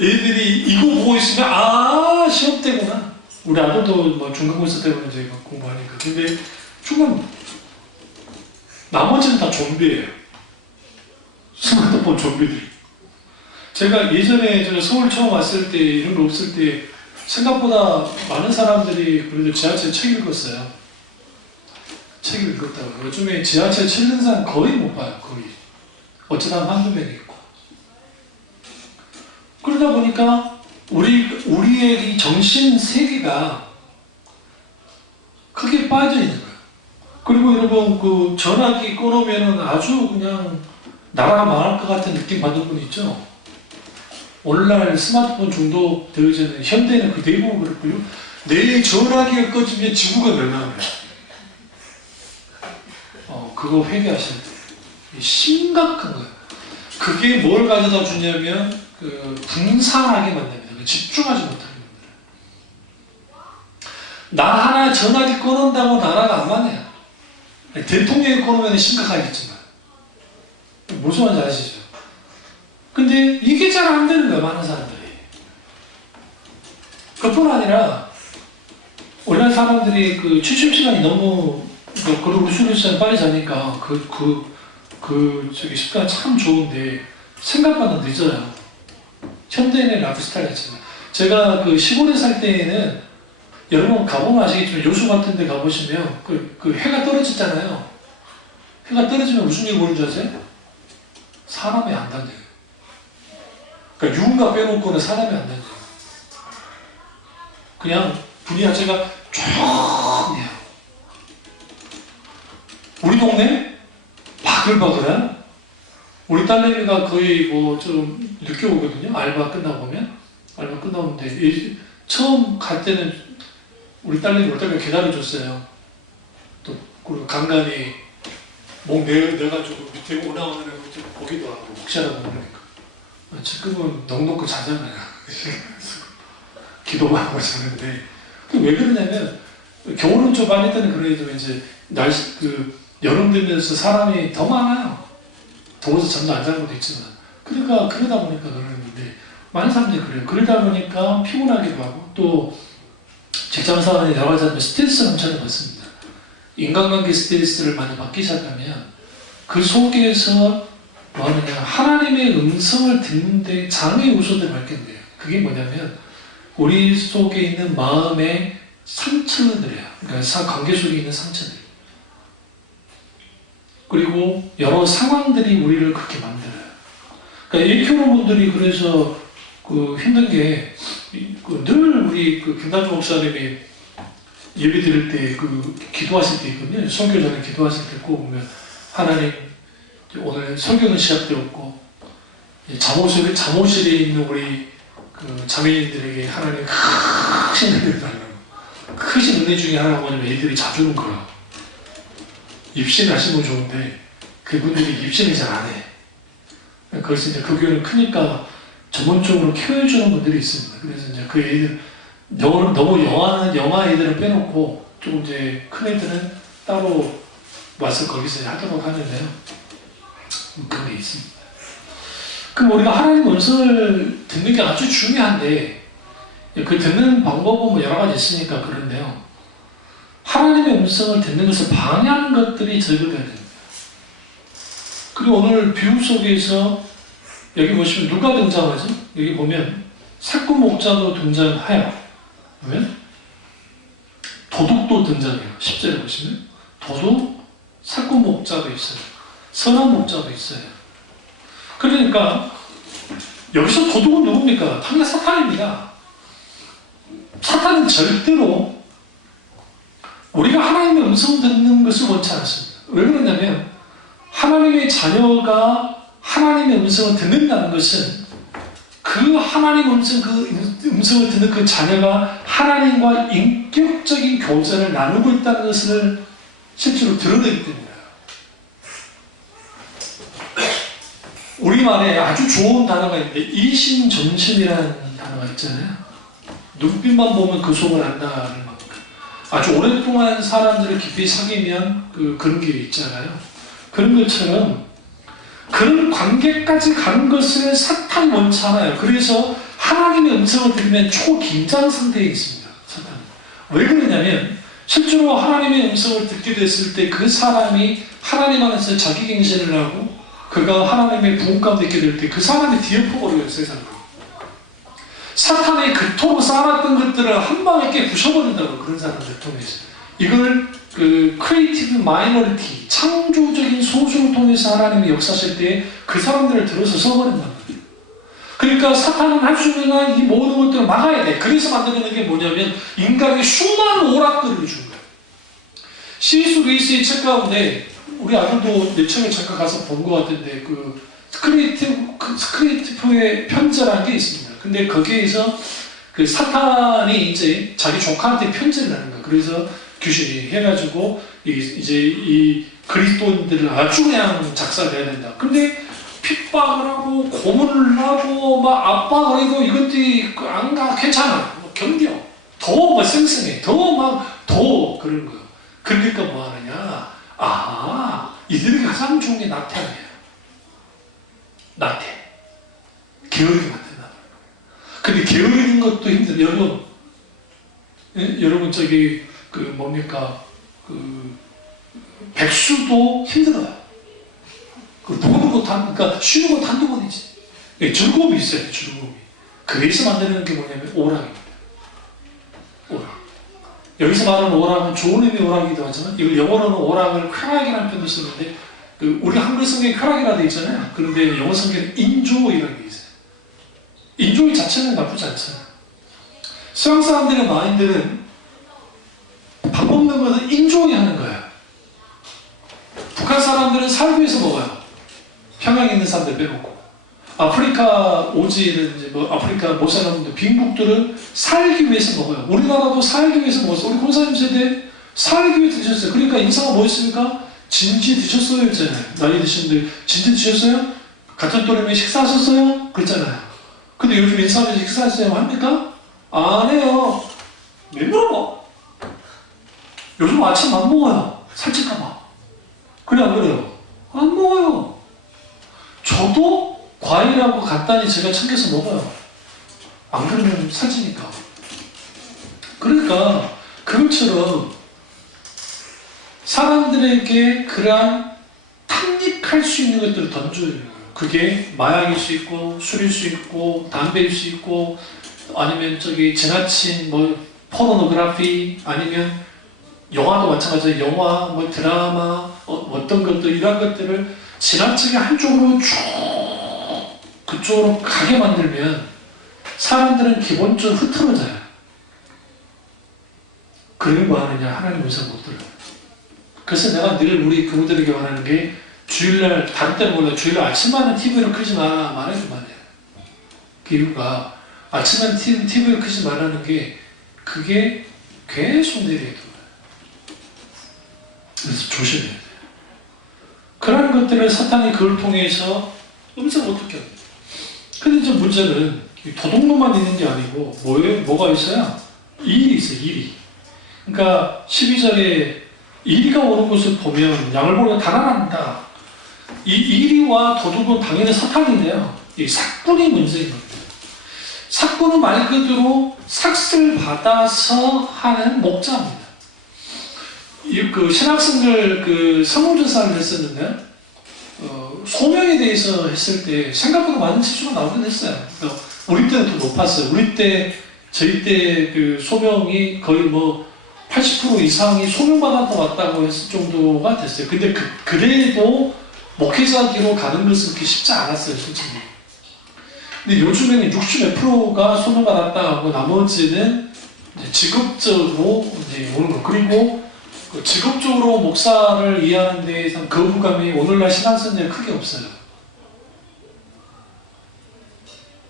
애들이 이거 보고 있으면 시험 때구나. 우리 아들도 뭐 중간고사 때문에 이제 공부하니까. 근데 나머지는 다 좀비예요. 스마트폰 좀비들. 제가 예전에 제가 서울 처음 왔을 때 이런 거 없을 때 생각보다 많은 사람들이 그래도 지하철 책 읽었어요. 책 읽었다고. 요즘에 지하철 책 읽는 사람 거의 못 봐요. 거의. 어쩌다 한두 명 있고. 그러다 보니까 우리의 이 정신 세계가 크게 빠져 있는 거예요. 그리고 여러분 그 전화기 꺼놓으면 아주 그냥 나라가 망할 것 같은 느낌 받는 분 있죠? 오늘날 스마트폰 중독되기 전에 현대는 그 대부분 그렇고요. 내 전화기가 꺼지면 지구가 멸망해요. 그거 회개하셔야 돼요. 심각한 거예요. 그게 뭘 가져다 주냐면 분산하게 만듭니다. 집중하지 못하게 만들어요. 나 하나 전화기 끊는다고 나라가 안 망해요. 대통령이 끊으면 심각하겠지만. 무슨 말인지 아시죠? 근데 이게 잘 안 되는 거예요, 많은 사람들이. 그뿐 아니라, 원래 사람들이 그 취침 시간이 너무, 그리고 우수리 시간 빨리 자니까 저기 습관 참 좋은데, 생각보다 늦어요. 현대인의 라이프 스타일이잖아요. 제가 그 시골에 살 때에는, 여러분 가보면 아시겠지만, 요수 같은 데 가보시면, 그 해가 떨어졌잖아요. 해가 떨어지면 무슨 일이 보는 줄 아세요? 사람이 안 다녀요. 그러니까 유흥가 빼놓고는 사람이 안 다녀요. 그냥 분위 자체가 조용해요. 우리 동네 바글바글한 우리 딸내미가 거의 뭐 좀 늦게 오거든요. 알바 끝나보면. 알바 끝나는데 처음 갈 때는 우리 딸내미 올 때까지 기다려줬어요. 또 그리고 간간히 목 내가지고 밑에 올라오는 거 보기도 하고 혹시나 모르니까. 지금은 넉넉히 자잖아요. 기도만 하고 자는데 왜 그러냐면 겨울은 좀 많이 때는 그래도 이제 날씨 여름 되면서 사람이 더 많아요. 더워서 잠도 안 자는 것도 있지만 그러니까 그러다 보니까 그러는데 많은 사람들이 그래요. 그러다 보니까 피곤하기도 하고 또 직장생활에 여러 가지 하면 스트레스 넘쳐는 것입니다. 인간관계 스트레스를 많이 받기 시작하면 그 속에서 뭐 하느냐 하나님의 음성을 듣는데 장애 요소들을 밝힌대요. 그게 뭐냐면 우리 속에 있는 마음의 상처들이에요. 그러니까 관계 속에 있는 상처들. 그리고 여러 상황들이 우리를 그렇게 만들어요. 그러니까 일교로 분들이 그래서 힘든 게 늘 우리 김단주 목사님이 예배 드릴 때 기도하실 때 있거든요. 설교 전에 기도하실 때 꼭 보면 하나님 오늘 설교는 시작되었고 잠옷실에 있는 우리 자매님들에게 하나님 크신 은혜를 달라고. 크신 은혜 중에 하나가 뭐냐면 애들이 자주는 거예요. 입신을 하시면 좋은데 그분들이 입신을 잘 안 해. 그래서 이제 그 교회는 크니까 전문적으로 케어해주는 분들이 있습니다. 그래서 이제 그 애들 너무 영화 애들을 빼놓고 좀 이제 큰 애들은 따로 와서 거기서 하도록 하는데요. 그런 게 있습니다. 그럼 우리가 하나님 음성을 듣는 게 아주 중요한데 그 듣는 방법은 뭐 여러 가지 있으니까 그런데요. 하나님의 음성을 듣는 것을 방해하는 것들이 제거돼야 됩니다. 그리고 오늘 비유 속에서 여기 보시면 누가 등장하죠? 여기 보면 사꾼 목자도 등장해요. 보면 도둑도 등장해요. 10절에 보시면 도둑, 사꾼 목자도 있어요. 선한 목자도 있어요. 그러니까 여기서 도둑은 누굽니까? 당연히 사탄입니다. 사탄은 절대로 우리가 하나님의 음성 듣는 것을 원치 않습니다. 왜 그러냐면 하나님의 자녀가 하나님의 음성을 듣는다는 것은 그 하나님 음성을 듣는 그 자녀가 하나님과 인격적인 교제를 나누고 있다는 것을 실제로 드러내기 때문이에요. 우리말에 아주 좋은 단어가 있는데 이심전심이라는 단어가 있잖아요. 눈빛만 보면 그 속을 안다는 만큼 아주 오랫동안 사람들을 깊이 사귀면 그런 게 있잖아요. 그런 것처럼 그런 관계까지 가는 것을 사탄이 원치 않아요. 그래서 하나님의 음성을 들으면 초긴장 상태에 있습니다. 사탄은. 왜 그러냐면 실제로 하나님의 음성을 듣게 됐을 때 그 사람이 하나님 안에서 자기갱신을 하고 그가 하나님의 부흥 가운데 있게 될 때 그 사람이 뒤엎어버려요. 세상으로. 사탄이 그토록 쌓아놨던 것들을 한 방에 깨 부셔버린다고. 그런 사람들 통해서 이걸 크리에이티브 마이너리티 창조적인 소수를 통해서 하나님이 역사하실 때 그 사람들을 들어서 써버린단 말이에요. 그러니까 사탄은 할 수 있는 이 모든 것들을 막아야 돼. 그래서 만드는 게 뭐냐면 인간에게 수많은 오락들을 준 거예요. C.S. 루이스의 책 가운데 우리 아들도 내 책을 잠깐 가서 본 것 같은데 스크리티프의 편지라는 게 있습니다. 근데 거기에서 사탄이 이제 자기 조카한테 편지를 하는 거예요. 그래서 귀신이 해가지고 이제 이 그리스도인들을 아주 그냥 작살내야 된다. 근데 핍박을 하고 고문을 하고 막 압박을 해도 이것들이 안 가, 괜찮아, 견뎌. 더 뭐 쌩쌩해. 더 막 더 그런 거예요. 그러니까 뭐 하느냐? 이들이 가장 좋은 게 나태함이에요. 나태. 게으르게 만든다. 근데 게으른 것도 힘들어요. 여러분, 예? 여러분 저기 백수도 힘들어요. 누구누구 그러니까 쉬는 것도 한두 번이지. 예, 즐거움이 있어요. 즐거움이. 그래서 만드는 게 뭐냐면 오락입니다. 오락. 여기서 말하는 오락은 좋은 의미의 오락이기도 하지만 이걸 영어로는 오락을 쾌락이라는 표현도 쓰는데 우리 한글 성경에 쾌락이라 되어 있잖아요. 그런데 영어 성경에 인조이라는 게 있어요. 인조이 자체는 나쁘지 않잖아요. 서양 사람들의 마인드는 밥 먹는 것은 인조이 하는 거예요. 북한 사람들은 살기 위해서 먹어요. 평양에 있는 사람들 빼놓고. 아프리카 오지는 이제 아프리카 못 사는 분들, 빈국들은 살기 위해서 먹어요. 우리나라도 살기 위해서 먹었어요. 우리 권사님 세대 살기 위해 드셨어요. 그러니까 인사가 뭐였습니까? 진지 드셨어요? 했잖아요. 나이 드신 분들 진지 드셨어요? 같은 또래면 식사하셨어요? 그랬잖아요. 근데 요즘 인사하면서 식사하셨어요? 합니까? 안 해요. 왜 물어봐? 요즘 아침 안 먹어요. 살찔까봐. 그래 안 그래요? 안 먹어요. 저도 과일하고 간단히 제가 챙겨서 먹어요. 안 그러면 살찌니까. 그러니까 그것처럼 사람들에게 그러한 탐닉할 수 있는 것들을 던져요. 그게 마약일 수 있고 술일 수 있고 담배일 수 있고 아니면 지나친 포르노그래피 아니면 영화도 마찬가지예요. 영화, 드라마, 어떤 것들 이런 것들을 지나치게 한쪽으로 쭉 그쪽으로 가게 만들면 사람들은 기본적으로 흐트러져요. 그러면 뭐 하느냐? 하나님 음성 못 들어요. 그래서 내가 늘 우리 교우들에게 말하는 게 주일날, 다른 때는 몰라요. 주일날 아침마다 TV를 끄지 마라 말해주면 안 돼요. 그 이유가 아침마다 TV를 끄지 말라는 게 그게 계속 내려요. 그래서 조심해야 돼요. 그런 것들을 사탄이 그걸 통해서 음성 못 듣게 합니다. 근데 이제 문제는 도둑놈만 있는 게 아니고 뭐가 있어요? 일이 있어요. 일이. 그러니까 12절에 이리가 오는 것을 보면 양을 보려 달아난다. 이 이리와 도둑은 당연히 사탄인데요. 이 삭군이 문제인 겁니다. 삭군은 말 그대로 삭슬 받아서 하는 목자입니다. 신학생들 성공조사를 했었는데 소명에 대해서 했을 때 생각보다 많은 치수가 나오긴 했어요. 그러니까 우리 때는 더 높았어요. 저희 때 소명이 거의 80% 이상이 소명받아서 왔다고 했을 정도가 됐어요. 근데 그래도 목회자기로 가는 것은 그렇게 쉽지 않았어요, 솔직히. 근데 요즘에는 60몇 프로가 소명받았다 하고 나머지는 직업적으로 오는 거. 그리고 직업적으로 목사를 이해하는 데에서 거부감이 오늘날 신앙생활에 크게 없어요.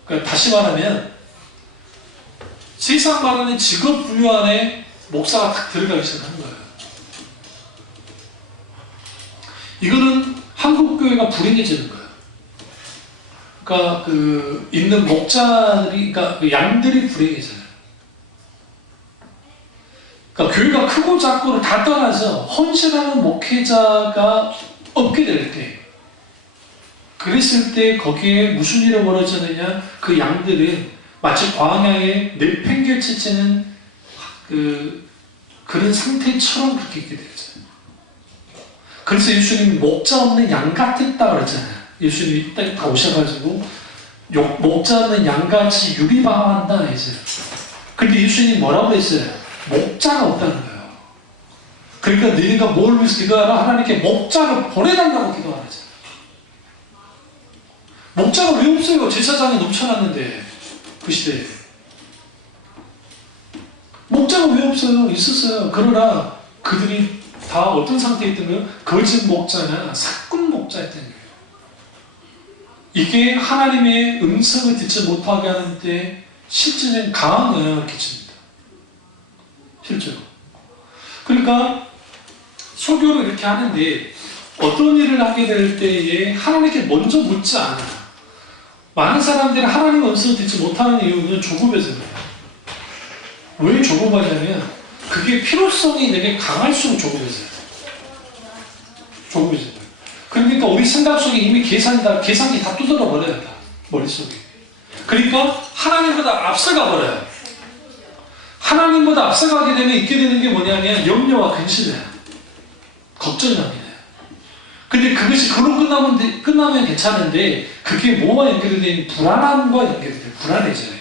그러니까 다시 말하면 세상 말하는 직업 분류 안에 목사가 딱 들어가기 시작하는 거예요. 이거는 한국교회가 불행해지는 거예요. 그러니까 있는 목자들이, 그러니까 양들이 불행해져요. 그러니까 교회가 크고 작고를 다 떠나서 헌신하는 목회자가 없게 될 때, 그랬을 때 거기에 무슨 일이 벌어지느냐? 그 양들은 마치 광야에 내팽개치는 그런 상태처럼 그렇게 있게 되죠. 그래서 예수님이 목자 없는 양 같았다 그랬잖아요. 예수님이 다 오셔가지고 목자 없는 양같이 유리방황한다 했어요. 근데 예수님이 뭐라고 했어요? 목자가 없다는 거예요. 그러니까 너희가 뭘 위해서 기도하라? 하나님께 목자를 보내달라고 기도하라죠. 목자가 왜 없어요? 제사장이 넘쳐났는데 그 시대에 목자가 왜 없어요? 있었어요. 그러나 그들이 다 어떤 상태에 있던 거예요? 거짓 목자나 사꾼 목자였던 거예요. 이게 하나님의 음성을 듣지 못하게 하는데 실제는 강한 영향을 끼칩니다. 실제로. 그러니까 설교를 이렇게 하는데 어떤 일을 하게 될 때에 하나님께 먼저 묻지 않아요. 많은 사람들이 하나님의 음성을 듣지 못하는 이유는 조급해서 그래요. 왜 조급하냐면 그게 필요성이 되게 강할수록 조급해져요. 조급해져요. 그러니까 우리 생각 속에 이미 계산이 다 뚜들어 버려요. 다 머릿속에. 그러니까 하나님보다 앞서가 버려요. 하나님보다 앞서가게 되면 있게 되는 게 뭐냐면 염려와 근심이에요. 걱정이 납니다. 근데 그것이 그로 끝나면 괜찮은데 그게 뭐와 연결이 되면 불안함과 연결이 돼요. 불안해져요.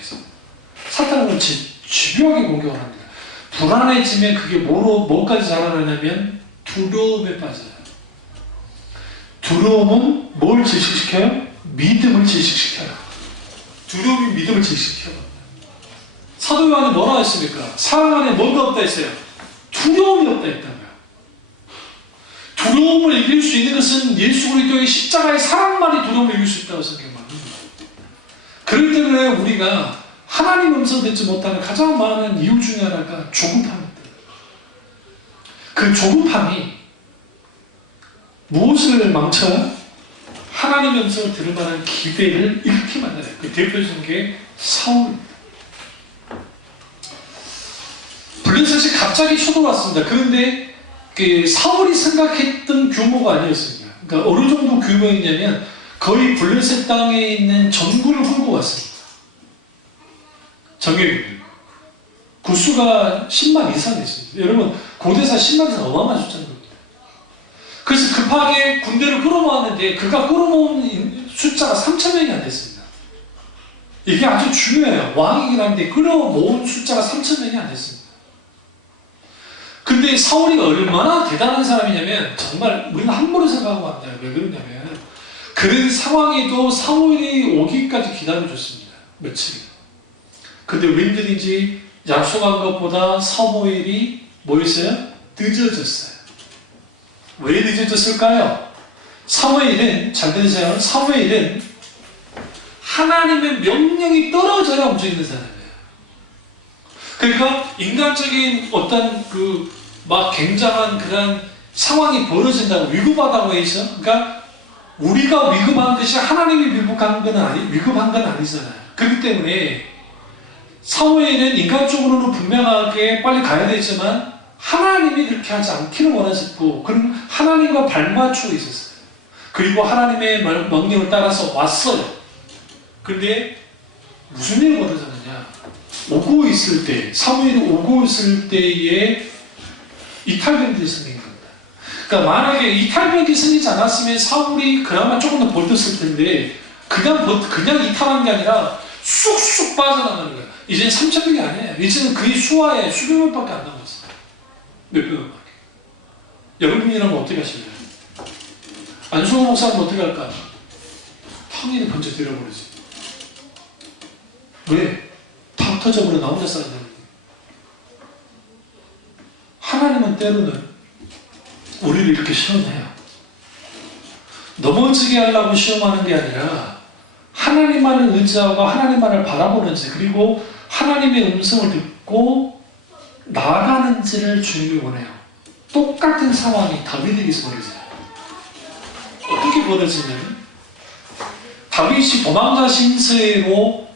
사탄은 그걸 집요하게 공격을 합니다. 불안해지면 그게 뭐까지 자라나냐면 두려움에 빠져요. 두려움은 뭘 질식시켜요? 믿음을 질식시켜요. 두려움이 믿음을 질식시켜요. 사도 요한이 뭐라 했습니까? 사랑 안에 뭐가 없다 했어요? 두려움이 없다 했다고요. 두려움을 이길 수 있는 것은 예수 그리스도의 십자가의 사랑만이 두려움을 이길 수 있다고 생각합니다. 그렇기 때문에 우리가 하나님 음성 듣지 못하는 가장 많은 이유 중에 하나가 조급함입니다. 그 조급함이 무엇을 망쳐요? 하나님의 음성을 들을 만한 기대를 잃게 만들어요. 그 대표적인 게 사울입니다. 블레셋이 갑자기 쳐들어왔습니다. 그런데 그 사울이 생각했던 규모가 아니었습니다. 그러니까 어느 정도 규모였냐면 거의 블레셋 땅에 있는 전구를 훑고 왔습니다. 정예軍. 구수가 10만 이상 됐습니다. 여러분 고대사 10만 이상 어마어마한 숫자입니다. 그래서 급하게 군대를 끌어모았는데 그가 끌어모은 숫자가 3,000명이 안 됐습니다. 이게 아주 중요해요. 왕이긴 한데 끌어모은 숫자가 3,000명이 안 됐습니다. 근데 사울이 얼마나 대단한 사람이냐면 정말 우리가 함부로 생각하고 합니다. 왜 그러냐면 그런 상황에도 사울이 오기까지 기다려줬습니다. 며칠. 근데 웬일인지 약속한 것보다 사무엘이 뭐였어요? 늦어졌어요. 왜 늦어졌을까요? 사무엘은, 잘 들으세요. 사무엘은 하나님의 명령이 떨어져야 움직이는 사람이에요. 그러니까 인간적인 어떤 막 굉장한 그런 상황이 벌어진다고 위급하다고 해서, 그러니까 우리가 위급한 것이 하나님이 위급한 건 아니잖아요. 그렇기 때문에 사무엘은 인간적으로는 분명하게 빨리 가야 되지만 하나님이 그렇게 하지 않기를 원하셨고, 그럼 하나님과 발맞추고 있었어요. 그리고 하나님의 명령을 따라서 왔어요. 그런데 무슨 일이 벌어졌느냐? 오고 있을 때, 사무엘이 오고 있을 때에 이탈병들이 생긴 겁니다. 그러니까 만약에 이탈병이 생기지 않았으면 사울이 그나마 조금 더 버텼을 텐데 그냥 이탈한 게 아니라 쑥쑥 빠져나가는 거예요. 이제는 3,000명이 아니에요. 이제는 그의 수하에 수백 명밖에 안 남았어요. 몇백 명밖에. 여러분이라면 어떻게 하실래요? 안수호 목사는 어떻게 할까? 탕일에 번져 들여버리지. 왜? 다 흩어져버려 나 혼자 싸는데. 하나님은 때로는 우리를 이렇게 시험해요. 넘어지게 하려고 시험하는 게 아니라 하나님만을 의지하고 하나님만을 바라보는지, 그리고 하나님의 음성을 듣고 나아가는지를 주님이 원해요. 똑같은 상황이 다윗에게서 벌어져요. 어떻게 벌어지냐면 다윗이 도망자 신세로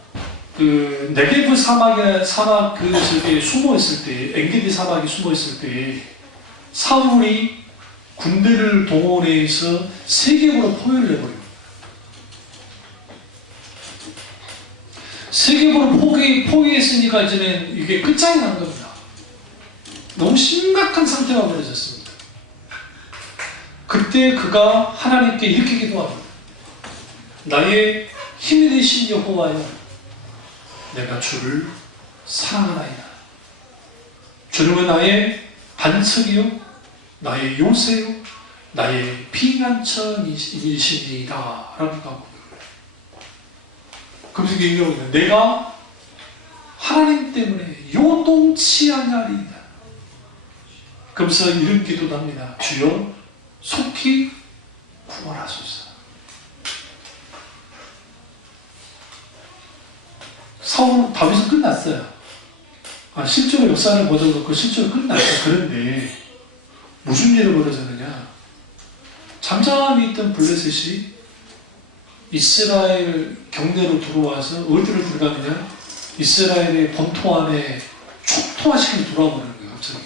네게브 사막 저기 숨어 있을 때, 엔게디 사막에 숨어 있을 때 사울이 군대를 동원해서 세겜으로 포위를 해버립니다. 세겜으로 포위했으니까 이제는 이게 끝장이 난 겁니다. 너무 심각한 상태가 벌어졌습니다. 그때 그가 하나님께 이렇게 기도합니다. 나의 힘이 되신 여호와여, 내가 주를 사랑하나이다. 주님은 나의 반석이요, 나의 요새요, 나의 피난처이시니이다 라고 하고, 그러면서 얘기하고, 내가 하나님 때문에 요동치 아니하리이다. 그러면서 이런 기도도 합니다. 주여 속히 구원하소서. 다윗은 끝났어요. 실제로 역사를 보더라도 그 실제로 끝났어요. 그런데 무슨 일이 벌어졌느냐? 잠잠히 있던 블레셋이 이스라엘 경내로 들어와서 어디로 들어가느냐? 이스라엘의 본토 안에 촉토화시키고 들어와 버리는 거예요. 갑자기.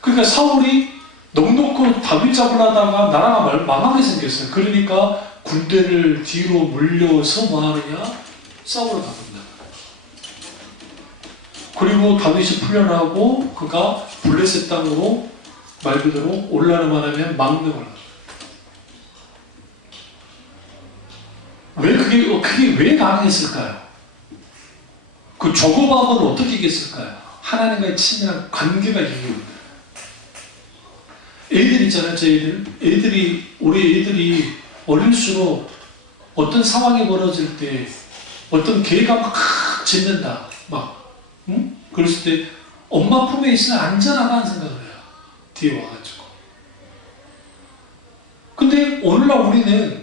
그러니까 사울이 넉넉히 다윗 잡으려다가 나라가 망하게 생겼어요. 그러니까 군대를 뒤로 물려서 뭐 하느냐? 싸우러 나간다. 그리고 다윗이 풀려나고 그가 블레셋 땅으로 말 그대로 올라가만 하면 망명을 합니다. 왜 그게 왜 가능했을까요? 그 저거방은 어떻게 이겼을까요? 하나님과의 친밀한 관계가 이깁니다. 애들 있잖아요, 우리 애들이 어릴수록 어떤 상황이 벌어질 때 어떤 개가 막 짖는다, 응? 그랬을 때 엄마 품에 있으면 안전하다는 생각을 해요. 뒤에 와가지고. 근데 오늘날 우리는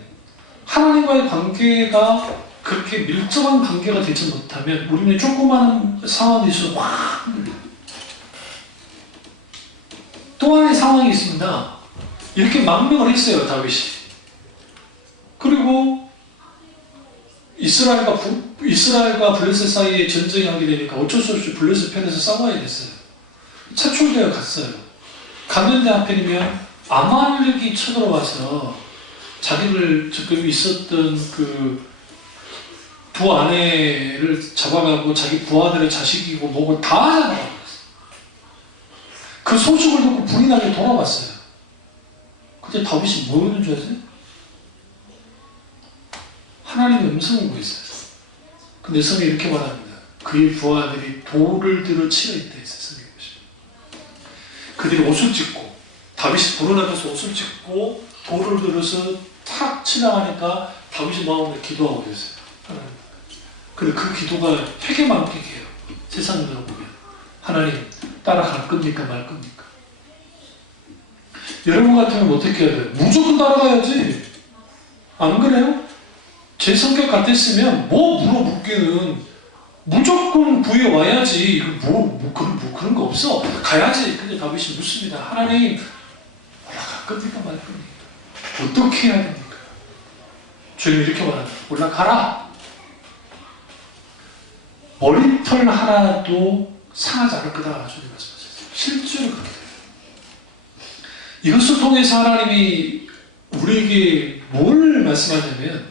하나님과의 관계가 그렇게 밀접한 관계가 되지 못하면 우리는 조그마한 상황이 있어서 확 눌려요. 또 하나의 상황이 있습니다. 이렇게 망명을 했어요, 다윗이. 그리고 이스라엘과 블레셋 사이에 전쟁이 하게 되니까 어쩔 수 없이 블레셋 편에서 싸워야 됐어요. 차출되어 갔어요. 갔는데 하필이면 아말렉이 쳐들어와서 자기를 지금 있었던 그 두 아내를 잡아가고 자기 부하들의 자식이고 뭐고 다 잡아갔어요. 그 소식을 듣고 불이 나게 돌아왔어요. 그때 다윗이 뭐 했는 줄 아세요? 하나님의 음성을 구했어요. 근데 성에 이렇게 말합니다. 그의 부하들이 돌을 들어 치러 있다 했어요. 성에 보시면. 그들이 옷을 찢고 다윗이 불을 앞에서 옷을 찢고 돌을 들어서 탁 치나가니까 다윗이 마음에 기도하고 계세요. 하나님. 근데 그 기도가 되게 만끽해요. 세상으로 보면. 하나님 따라갈 겁니까 말 겁니까? 여러분 같으면 어떻게 해야 돼요? 무조건 따라가야지. 안 그래요? 제 성격 같았으면 뭐 물어보기는 무조건 구해와야지. 그런 거 없어. 가야지. 근데 다윗이 묻습니다. 하나님 올라갈 겁니까 말 겁니까? 어떻게 해야 됩니까? 주님 이렇게 말합니다. 올라가라. 머리털 하나도 상하지 않을 거다. 주님 말씀하셨어요. 실제로 그렇게 돼요. 이것을 통해서 하나님이 우리에게 뭘 말씀하냐면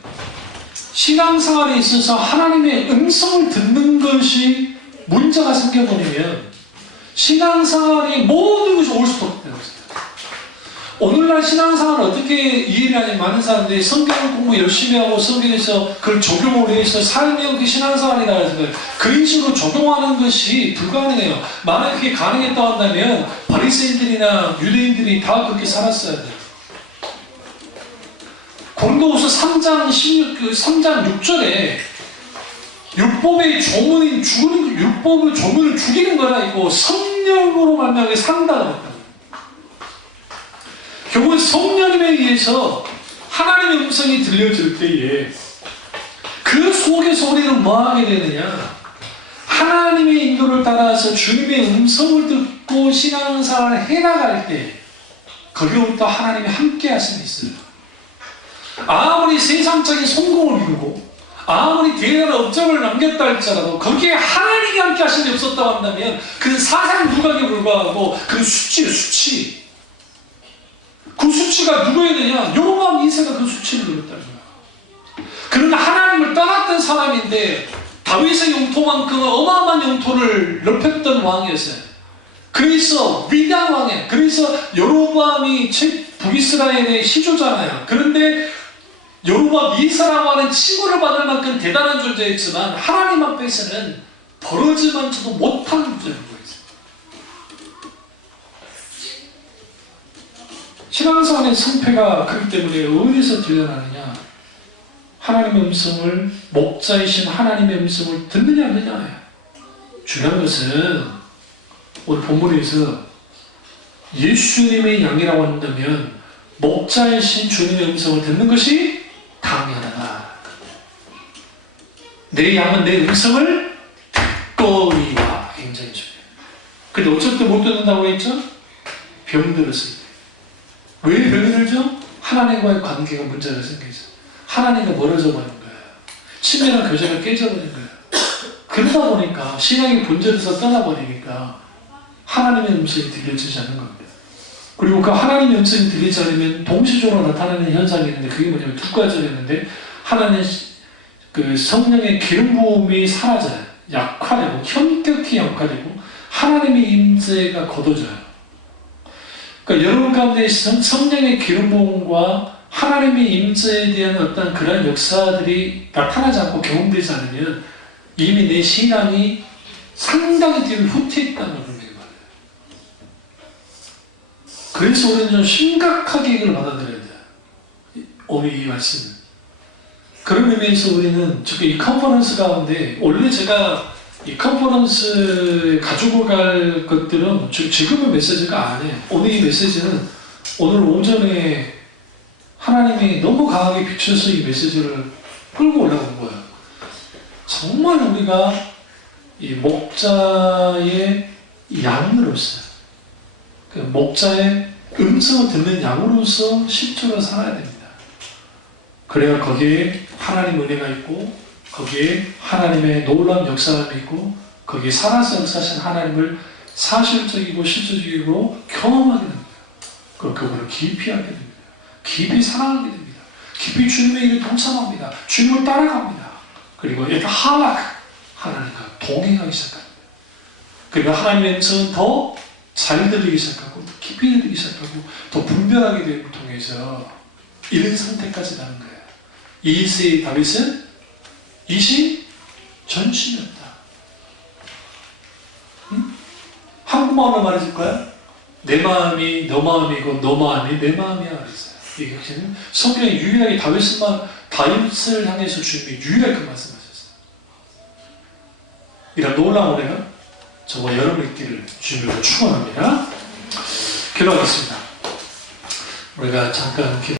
신앙생활에 있어서 하나님의 음성을 듣는 것이 문제가 생겨버리면 신앙생활이 모든 것이 올 수도 없다고 했어요. 오늘날 신앙생활을 어떻게 이해를 하냐면 많은 사람들이 성경 공부 열심히 하고 성경에서 그걸 적용을 해서 삶의 그 신앙생활이라고 해서 그런 식으로 적용하는 것이 불가능해요. 만약 그게 가능했다고 한다면 바리새인들이나 유대인들이 다 그렇게 살았어야 돼요. 고린도후서 3장 6절에 율법의 조문인 율법의 조문을 죽이는 거라 있고 성령으로 말미암아 산다고 했다. 결국은 성령님에 의해서 하나님의 음성이 들려질 때에 그 속에서 우리는 뭐하게 되느냐? 하나님의 인도를 따라서 주님의 음성을 듣고 신앙생활을 해나갈 때 거기로부터 하나님이 함께 하심이 있어요. 아무리 세상적인 성공을 이루고 아무리 대단한 업적을 남겼다 할지라도 거기에 하나님이 함께 하심이 없었다고 한다면 그 사상 누각에 불과하고 그 수치예요. 수치. 그 수치가 누구였느냐? 여로보암 2세가 그 수치를 누렸다는 거야. 그러나 하나님을 떠났던 사람인데 다윗의 영토만큼 어마어마한 영토를 넓혔던 왕이었어요. 그래서 위대한 왕이에요. 그래서 여로보암이 북이스라엘의 시조잖아요. 그런데 여로보암 2세라고 하는 칭호를 받을 만큼 대단한 존재였지만 하나님 앞에서는 버러지만쳐도 못한 존재인 거예요. 신앙생활의 성패가 그렇기 때문에 어디서 들려나느냐? 하나님의 음성을 목자이신 하나님의 음성을 듣느냐 안 듣느냐예요. 중요한 것은 오늘 본문에서 예수님의 양이라고 한다면 목자이신 주님의 음성을 듣는 것이 당연하다. 내 양은 내 음성을 듣거니와 굉장히 중요해요. 근데 어쩔 때 못 듣는다고 했죠? 병들었을 때. 왜 병이 들죠? 하나님과의 관계가 문제가 생기죠. 하나님과 멀어져 버린 거예요. 친밀한 교제가 깨져버린 거예요. 그러다 보니까 신앙의 본질에서 떠나버리니까 하나님의 음성이 들려지지 않는 겁니다. 그리고 그 하나님의 음성이 들리지 않으면 동시적으로 나타나는 현상이 있는데, 그게 뭐냐면 두 가지가 있는데, 하나는 그 성령의 기름 부음이 사라져요. 약화되고 현격히 약화되고 하나님의 임재가 거둬져요. 그러니까 여러분 가운데 성령의 기름 부음과 하나님의 임재에 대한 어떤 그런 역사들이 나타나지 않고 경험되지 않으면 이미 내 신앙이 상당히 뒤로 후퇴했다는 걸 말해요. 그래서 우리는 좀 심각하게 이걸 받아들여야 돼요. 오늘 이 말씀은. 그런 의미에서 우리는 이 컨퍼런스 가운데, 원래 제가 이 컨퍼런스에 가지고 갈 것들은 지금의 메시지가 아니에요. 오늘 이 메시지는 오늘 오전에 하나님이 너무 강하게 비춰서 이 메시지를 끌고 올라온 거예요. 정말 우리가 이 목자의 양으로서, 그 목자의 음성을 듣는 양으로서 실제로 살아야 됩니다. 그래야 거기에 하나님 은혜가 있고, 거기에 하나님의 놀라운 역사가 있고, 거기에 살아서 역사하신 하나님을 사실적이고 실질적이고 경험하게 됩니다. 그리고 그분을 깊이 알게 됩니다. 깊이 사랑하게 됩니다. 깊이 주님의 일에 동참합니다. 주님을 따라갑니다. 그리고 이렇게 하나님과 동행하기 시작합니다. 그리고 하나님의 음성은 더 잘 들리기 시작하고, 더 깊이 들리기 시작하고, 더 분별하게 됨을 통해서 이런 선택까지 나는 거예요. 이세의 다윗은 이시 전심이었다. 응? 한국말로 말해줄까요? 내 마음이 너 마음이고 너 마음이 내 마음이야 그랬어요. 이게 성경에 유일하게 다윗을 향해서 주님이 유일하게 그 말씀하셨어요. 이런 놀라운 은혜가 저와 여러분 있기를 주님으로 축원합니다. 기도하겠습니다. 우리가 잠깐